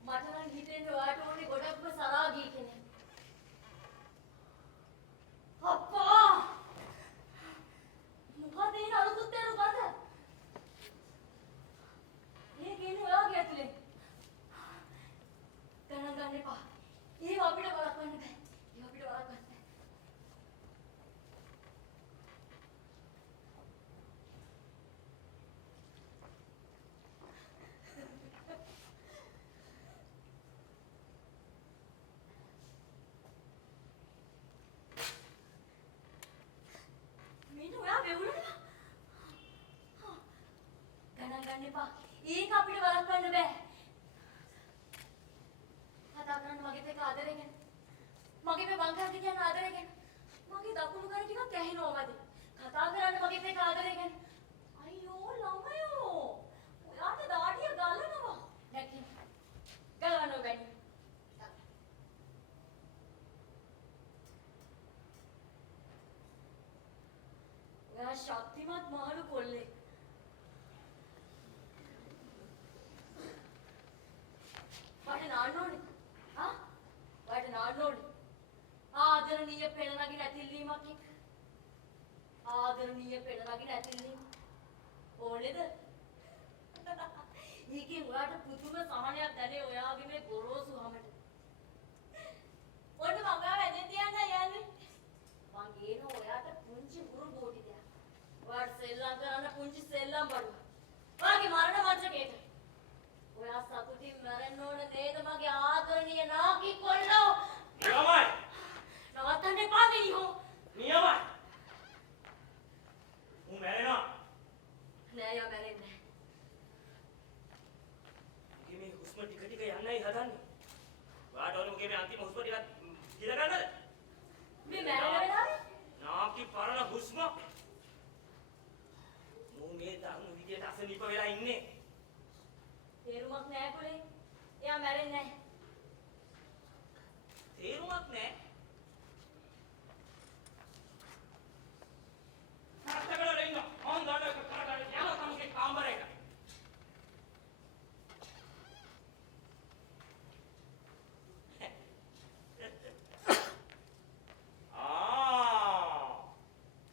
මට නම් හිතෙන්නේ ඔයාට ඕනේ ගොඩක්ම සරාගී කෙනෙක්. අප්පා! මොකද ඒ අලුකුත්තේරු ගඳ? ඒ කියන්නේ ඔයාගේ ඇතුලේ. ගණන් ගන්න එපා. ඒව අපිට වළක්වන්න බෑ. ඒව අපිට වළක්වන්න බෑ. ගණන් ගන්න එපා. ඒක අපිට වළක්වන්න බෑ. කතා කරන්න මගෙත් එක්ක ආදරේ ගැන. මගේ මේ වංකාරට කියන ආදරේ ගැන. මගේ දකුණු කන ටිකක් ඇහෙනවා මදි. කතා කරන්න මගෙත් එක්ක ආදරේ ගැන. අයියෝ ළමයෝ. ඔයාට දාඩිය ගලනවා. නැකි. ගලවන්න බෑ. ඔයා ශක්තිමත් මහලු කොල්ලෙක්. What an arnold? Huh? What an arnold? ආදරණීය පෙළ නගින ඇතිල්ලීමක් එක්ක. ආදරණීය පෙළ නගින ඇතිල්ලීම. ඕනේද? ඒකෙන් ඔයාට පුදුම සහනයක් දැනේ ඔයාගේ මේ ගොරෝසු හැමට. ඔන්න මං ගාව ඇදෙන් තියන්න යන්නේ. මං ගේන ඔයාට පුංචි හුරු බෝටි දෙයක්. ඔයාට සෙල්ලම් කරන්න පුංචි සෙල්ලම් බඩුව. ඔයාගේ මරණ මංචකේට. ඔයා සතුටින් මැරෙන්න ඕන නේද මගේ ආදරණීය නාකි කොල්ලෝ? නියමයි. නවත්තන්න එපා මිනිහෝ. නියමයි. උන් මැරෙනවා. නෑ යා මැරෙන්නේ නෑ. මගේ මේ හුස්ම ටික ටික යන්නයි හදන්නේ. ඔයාට ඕනේ මගේ මේ අන්තිම හුස්ම ටිකක් කියලා ගන්නද? මේ මැරෙන වෙලාවේ? නාකි පරණ හුස්ම. මෝ මේ දහනු විදියට අසනීප වෙලා ඉන්නේ. තේරුමක් නෑ කොලේ. එයා මැරෙන්නේ නෑ. තේරුමක් නෑ. කරකවල ඉන්න. ඕන් දාඩ කරකවල යනවා තමයි කාමරේට.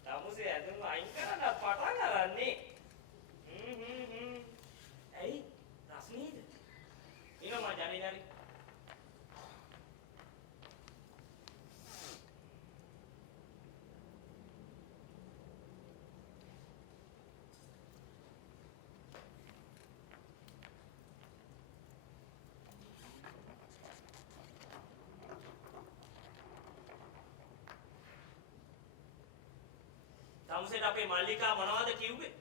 තමුසේ ඇඳුම් අයින් කරන්න පටන් ගන්නනේ. ඇයි? රස්නීද? ඉනම ජනේජානි. තමුසේට අපේ මල්ලිකා මොනවද කිව්වේ?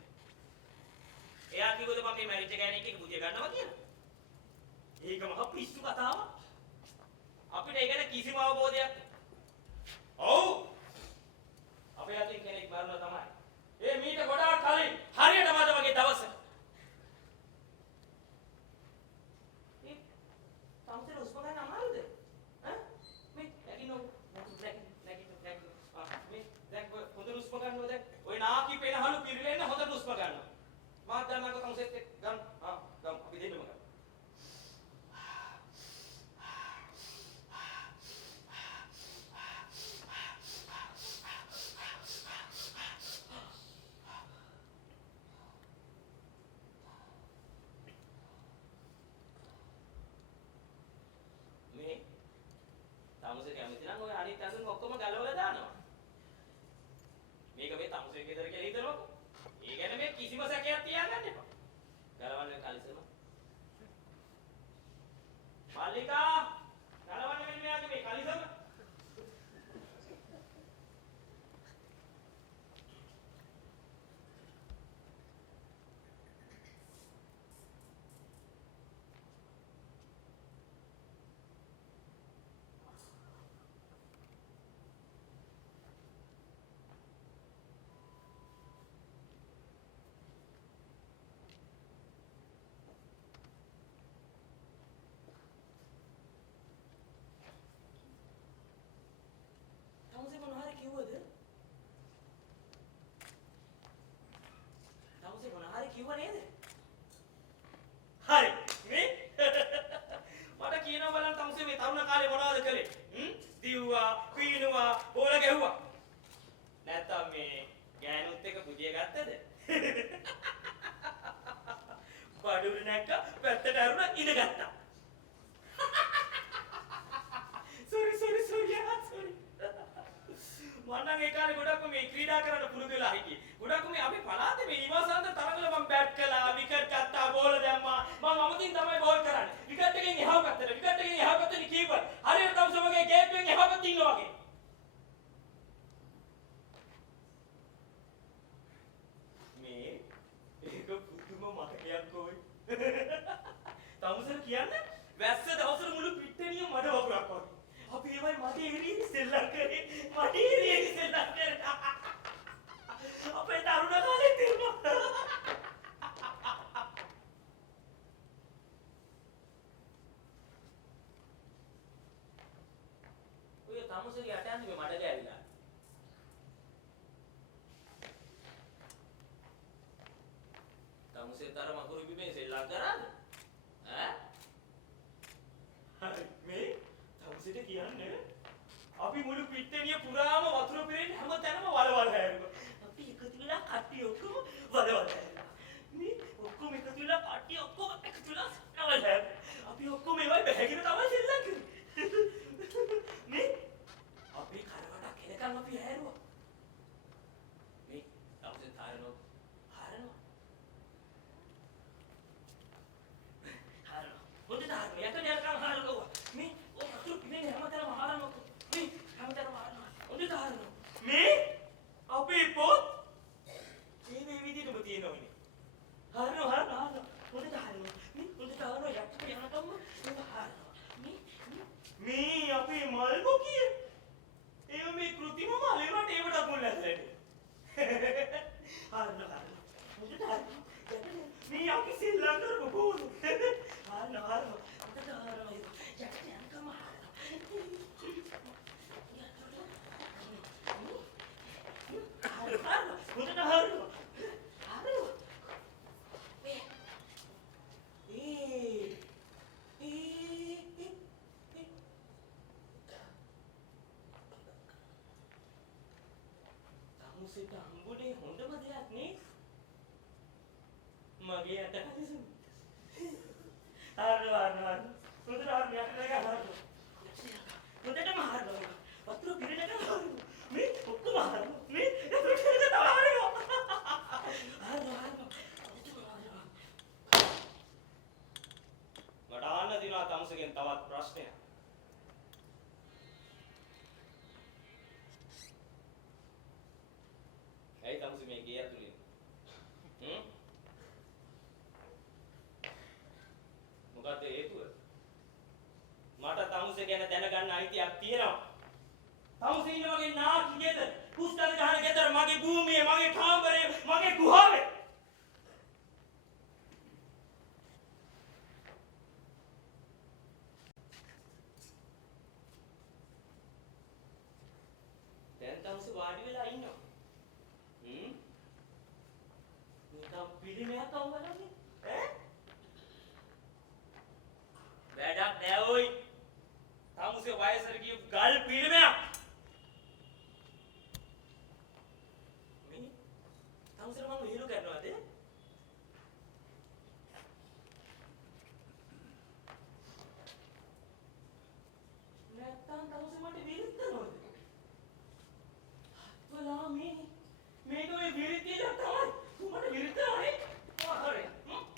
එයා කිව්වද මම මේ මැරිච්ච ගෑණියෙක් එක්ක බුදිය ගන්නවා කියලා? ඒක මහ පිස්සු කතාවක්. අපි අපිට ඒ ගැන කිසිම අවබෝධයක් නැහැ. ඔව්. අපේ අතින් කෙනෙක් මරනවා තමයි. ඒ මීට ගොඩාක් කලින් හරියට මට වගේ දවසක. ඒ තමුසෙට උස්ම ගන්න අමාරුද? ඈ? මේ නැගිනෝ නැගිනෝ. මේ දැන් හොඳට උස්ම ගන්නවා දැන්. ඔය නාකි පෙනහළු පිරෙන්න හොඳට උස්ම ගන්නවා. මාත් දැන් තමුසෙත් එක්ක ගන්න. ගම් අපි දෙන්නම ගන්න. තමුසේ කැමති නම් ඔය අනිත් අඳුන් ඔක්කොම ගලවලා දානවා. මේක මේ තමුසේ ගෙදර කියලා හිතනකො. ඒ ගැන මේ කිසිම සැකයක් තියාගන්න එපා. ගලවන්න කලිසම. මල්ලිකා ගලවන්න මෙන්න මෙයාගේ මේ කලිසම. තමුසේ මොනවාරි කිව්වද? තමුසේ මොනවාරි කිව්ව නේද? හරි. මේ මට කියනවා බලන්න තමුසේ මේ තරුණ කාලේ මොනවද කළේ? දිව්වා, පීනුවා, බෝල ගැහුවා. නැත්තම් මේ ගෑනුත් එක පුදිය ගත්තද? බඩුරු නැක්ක පැත්තට අරුණ ඉඳගත්තා. sorry. මන්නම් ඒ කාලේ ගොඩක් මේ ක්‍රීඩා කරන්න පුරුදු වෙලා හිටියේ. ගොඩක් මේ අපේ පළාතේ මේ නිවාසාන්ත තරගවල මම බැට් කළා, විකට් ගත්තා, බෝල දැම්මා. මම අමුතින් තමයි බෝල් කරන්නේ. විකට් එකෙන් එහා පැත්තට කීපර්. හරියට තමුසේ වගේ ගේට්ටුවෙන් එහා පැත්තේ ඉන්නවා වගේ. මේ ඒක පුදුම මතකයක් කොයි. තමුසේ කියන්නේ වැස්ස දවසට මුළු පිට්ටනිය මඩ වගුරක් වගේ. අපි ඒවයි මඩේ එරියෙදි සෙල්ලම් කරේ. අපේ තරුණ කාලේ තිබුණා. ඔය තමුසේ යට යන්නේ මේ මඩ ගෑවිලා. තමුසේ තර මකුරු බිමේ සෙල්ලම් කරාද? ඈ? හරි මේ තමුසේට කියන්නේ අපි මුළු පිට්ටනිය පුරාම වතුර පිරෙන්න හැමතැනම වලවල් හැරුවා. අපි එකතු වෙලා කට්ටිය ඔක්කොම වලවල් හැරුවා. මේ ඔක්කොම එකතු වෙලා කට්ටිය ඔක්කොම එකතු වෙලා වලවල් හැරුවා. අපි ඔක්කොම ඒවයි බැහැගෙන තමයි සෙල්ලම් කරේ. මේ අපි කරවඩක් එනකන් අපි හැරුවා. මේ තවසේ තාරනෝ හරනවා. හොඳට හරනවා. යට යනකම් හරනවා. මේ වතුර පිරෙන්න හැමතැනම හරනවා. මේ අපේ පොත් මේ විදිහටම තියෙනවනේ. හරනවා. හොඳට හරනවා. මේ හොඳට හරනවා යටට යනකම් හරනවා. මේ අපේ මල් මොකිය. ඒව මේ කෘතිම මල් ඒවට ඒවටත් මුල් ඇතුලේ. හරනවා. හොඳට හරනවා. මේ අපි සෙල්ලම් කරමු බෝල. හරනවා. හොඳට හරනවා. යටට යනකම් හරනවා. තමුසේට හම්බුනේ හොඳම දෙයක් නේ. මගේ යට කලිසම්. හරනවා. හොඳට හරනවා. හොඳටම හරනවා. වතුර පිරෙන්නට හරනවා. මේ ඔක්කොම හරනවා. මේ වතුර පිරෙන්නට හරනවා. මට අහන්න දිනවා තමුසේගෙන් තවත් ප්‍රශ්නයක්. ඇයි තමුසේ මේ ගේ ඇතුලේ? මොකද හේතුව? මට තමුසේ ගැන දැනගන්න අයිතියක් තියෙනවා. තමුසේ ඉන්න වගේ නාකි ගෙදර, කුස්තල ගහන ගෙදර, මගේ භූමියේ, මගේ කාමරේ, මගේ ගුහාවේ. දැන් තමුසේ වාඩි වෙලා ඉන්නවා. නිකම් පිළිමයක් අවවලන්නේ. ඈ? වැඩක් නෑ ඔයි. තමුසේ වයසට ගිය ගල් පිළිමයක්. මිනි තමුසේට මම විහිළු කරනවාද? නැත්තම් තමුසේ මට විරුද්ධ කරනවද? අත්වලා මේක ඔය විරුද්ධියක් තමයි. මට විරුද්ධ වනේ. හරි.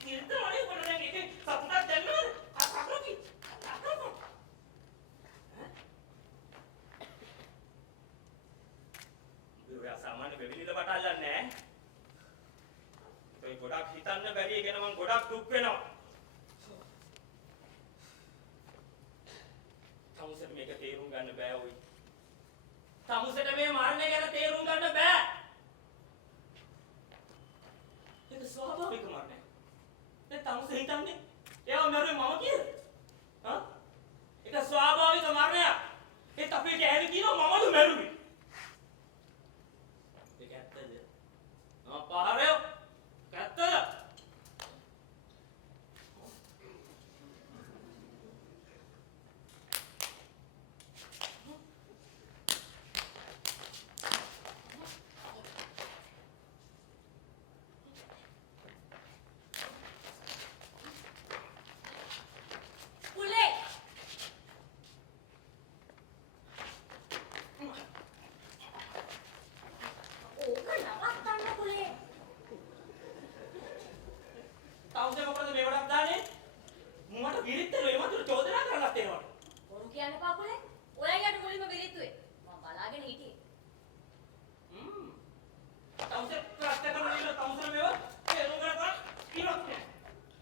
විරුද්ධ වනේ කොට දැන් ඒක සතුටක් දැන්නවද? අකරකි. අකරකි. ඔය සාමාන්‍ය වෙවිලිල වටල්ලන්නේ නැහැ. ඒ ගොඩක් හිතන්න බැරි ගැන මම ගොඩක් දුක් වෙනවා. තමුසෙට මේක තේරුම් ගන්න බෑ ඔයි. තමුසෙට මේ මරණය ගැන තේරුම් ගන්න බෑ. ඒක ස්වාභාවික මරණය. දැන් තමුසේ හිතන්නේ ඒවා මරුවේ මම කියලා. හා? ඒක ස්වාභාවික මරණයක්. ඒත් අපේ කෑලි කියනවා මමලු මැරුවේ. ඒක ඇත්තද? පහරය. ඇත්තද? කුලේ ඕක නවත්තන්න කුලේ. තමුසේ මොකද මේ වඩක් දාන්නේ? මට විරිත්තේ ඒ වතුර චෝදනා කරන්නත් එනවා. බොරු කියන්න එපා කුලේ. ඔයාලට මුලින්ම විරිත්තුවේ. මම බලාගෙන හිටියේ. තමුසේ ප්‍රශ්න කරන ඉන්න තමුසේ මේව තේරුම් ගන්න ඉවත් නෑ.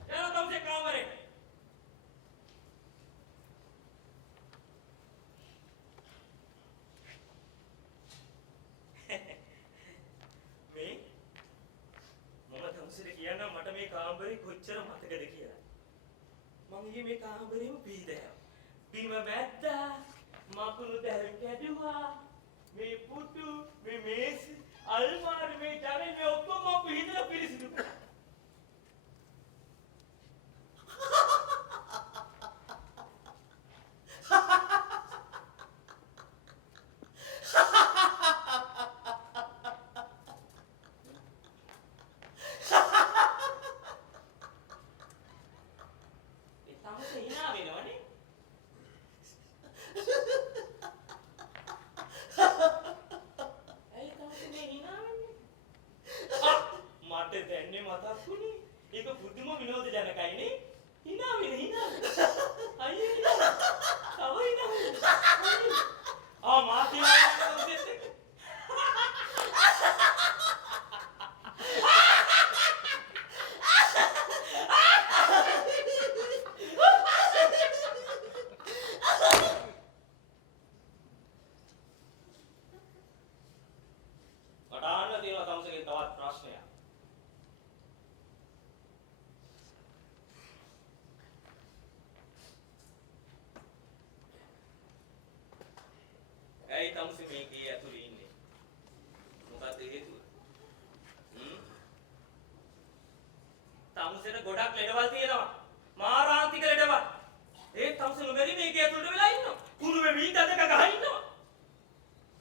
එනවා තමුසේ කාමරේ. මේ මම තමුසේට කියන්නම් මට මේ කාමරේ කොච්චර මතකද කියලා. මම ඊයේ මේ කාමරේම පීදෑවා. බිම මැද්දා, මකුණු දැල් කැඩුවා. මේ පුටු, මේ මේස්, අල්මාරි, මේ ජනෙල් මේ ඔක්කොම මම පිළිදලා පිරිසිදු කළා. ඒ තමුසේ hina වෙනවනේ. ඇයි තමුසේ මේ hina වෙන්නේ? මට දැන්නේ මතක් වුණේ. ඒක පුදුම විනෝදජනකයි නේ. hina වෙන. අයියේ hina. තව hina වෙන. මාත් hina වෙනවා තමුසේත් එක්ක. මට අහන්න තියෙනවා තමුසේගෙන් තවත් ප්‍රශ්නයක්. ඇයි තමුසේ මේ ගේ ඇතුලේ ඉන්නේ? මොකක්ද හේතුව? තමුසේට ගොඩක් ලෙඩවල් තියෙනවා. මාරාන්තික ලෙඩවල්. ඒ තමුසේ නොබැරි මේ ගේ ඇතුලේ වෙලා ඉන්නවා. කුණු වෙමි දඩක ගහ ඉන්නවා.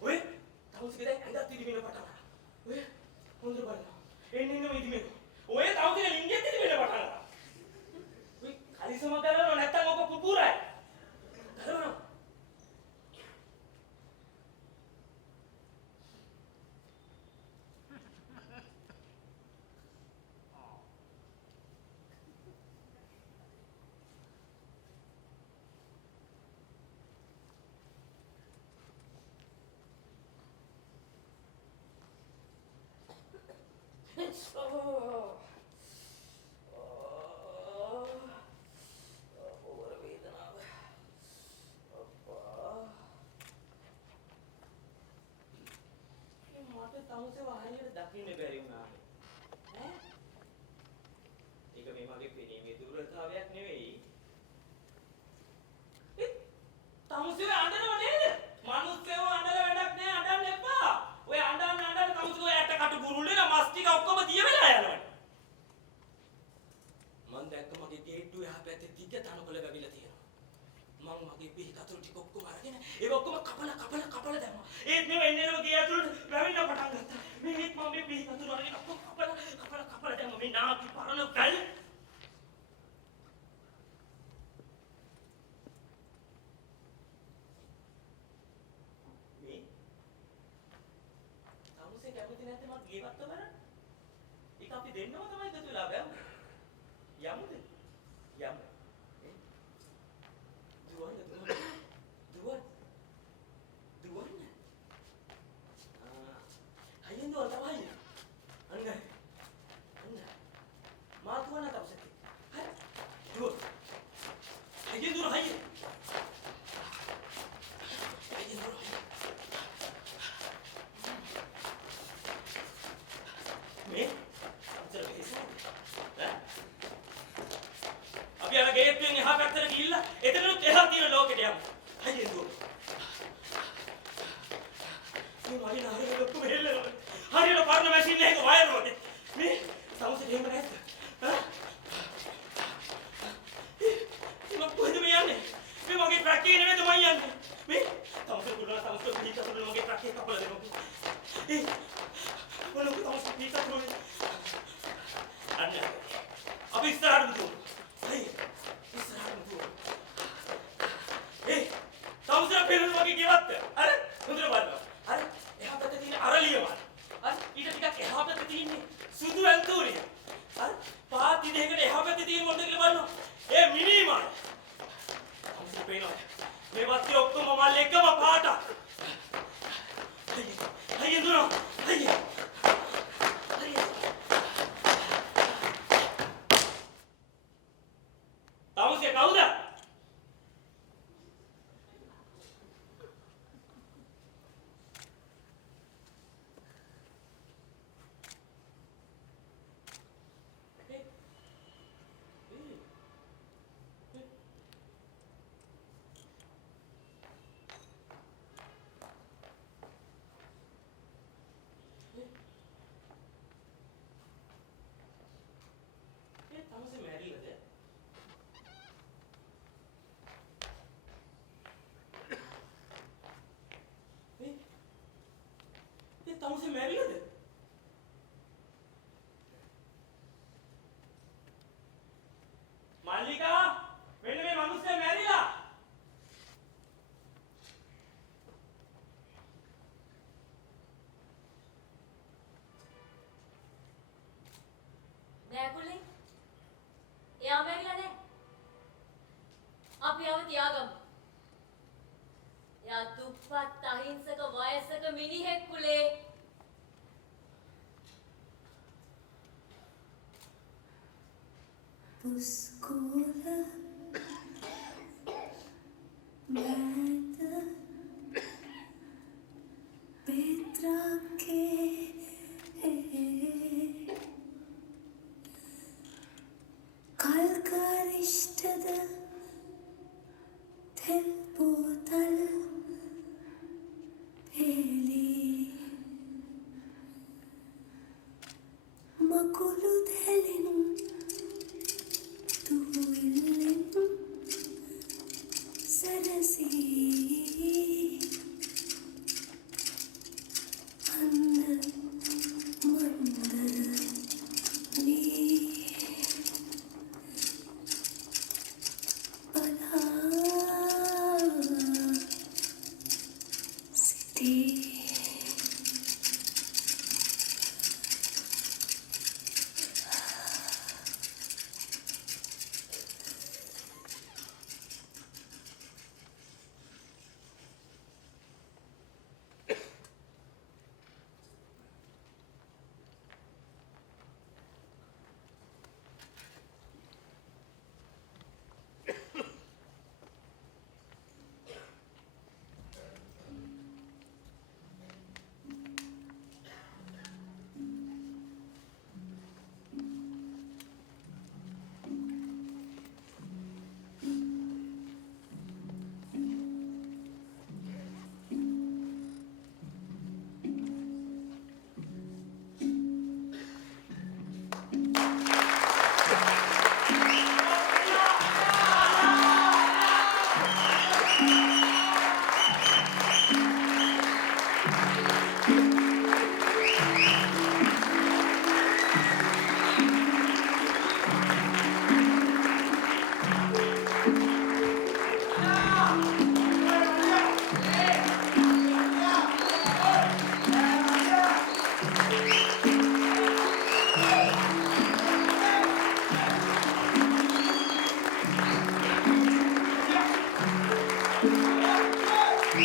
ඔය තමුසේ දැන් ඇඟත් ඉදිමින පටන් ගන්නවා. ඔය හොඳ බලන්න. එන්න ඉදිමින. ඔය තමුසේ ලිංගෙත් ඉදිමින පටන් ගන්නවා. ඔය කලිසම කරනවා නැත්තම් ඔක පුපුරයි. කරනවා. තමුසේ වාහනියට දකින්න බැරි වුණා. ඈ? ඒක මේ මගේ පෙනීමේ දුර්වලතාවයක් නෙවෙයි. තමුසේ අඬනව නේද? මිනිස්සුව අඬලා වැඩක් නෑ අඬන්න එපා. ඔය අඬන්න තමුසේ ඔය ඇට කටු බුරුල්ලේ මස් ටික ඔක්කොම දිය වෙලා යනවා. මං දැක්ක මගේ ගේට්ටුවේ එහා පැත්තේ දිග තනකොළ වැවිලා තියෙනවා. මං මගේ පිහි කතුරු ටික ඔක්කොම අරගෙන ඒක ඔක්කොම කපලා දැම්මා. ඒත් මේ එන්නේම ගේ ඇතුළට වැවෙන්න පටන් ගත්තා. මේත් මම මේ පිහි කතුරු අරගෙන ඔක්කොම කපලා දැම්මා. මේ නාකි පරණ වැල්. මේ තමුසේ කැමති නැත්නම් මං ගේවත් බලන්න. ඒක අපි දෙන්නම තමයි එකතු වෙලා බෑමු. යමුද? යමු. දුවන්න. හයියෙන් දුවන්න තමයි. අන්න. මා දුවන්න තවසත්. හරි. දුව. හයියෙන් දුවන්න හයියෙන්. හයියෙන් දුවන්න. මේ අතර වෙයිසෝ. අපි අර ගේට්ටුවෙන් එහා පැත්තට ගිහිල්ලා එතනත් එහා තියෙන ලෝකෙට යමු. හයියෙන් දුව. මේ මගේ නාරේ ඔක්කොම හෙල්ලනවා. හරියට පරණ මැෂින් එකක වයර් වගේ. මේ තමුසේ දෙන්න නැද්ද? මම කොහෙද මේ යන්නේ? මේ මගේ ට්‍රක් එකේ නෙමෙයි තමයි යන්නේ. මේ තමුසේ කුඩලා තමුසේ පිටිට අපේ මගේ ට්‍රක් එක කපලා දෙනවා. මොනක තමුසේ පිටිට අපේ අන්න අපි ඉස්සරහට දුවමු. තමුසේ පෙරණ වගේ ගෙවත්ත. අර හොඳට බලන්න. අර එහා පැත්තේ තියෙන අරලිය වල. අර ඊට ටිකක් එහා පැත්තේ තියෙන්නේ සුදු ඇන්තූරිය. අර පාත් ඉදෙකට එහා පැත්තේ තියෙන මොකද කියලා බලන්න. ඒ මිනිමාන. තමුසේ පේනවා. මේ වත්තේ ඔක්කොම මල් එකම පාටක්. හයියෙන් දුවනවා. හයියෙන්. තමුසේ කවුද? තමුසේ මැරිලාද? තමුසේ මැරිලාද? මල්ලිකා මෙන්න මේ මිනිස්සයා මැරිලා. නෑ කුලේ. එයා මැරිලා නෑ. අපි යව තියාගමු. එයා දුප්පත් අහිංසක වයසක මිනිහෙක් කුලේ. පුස්කෝල මෑත පෙත්‍රාකේ කල්කාරිෂ්ඨද තෙල් බෝතල් පෙළී මකුළු දැලෙන් තුවිල්ලෙන් සැරසී අන්න මන්ද වී බලා සිටී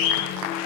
Thank you.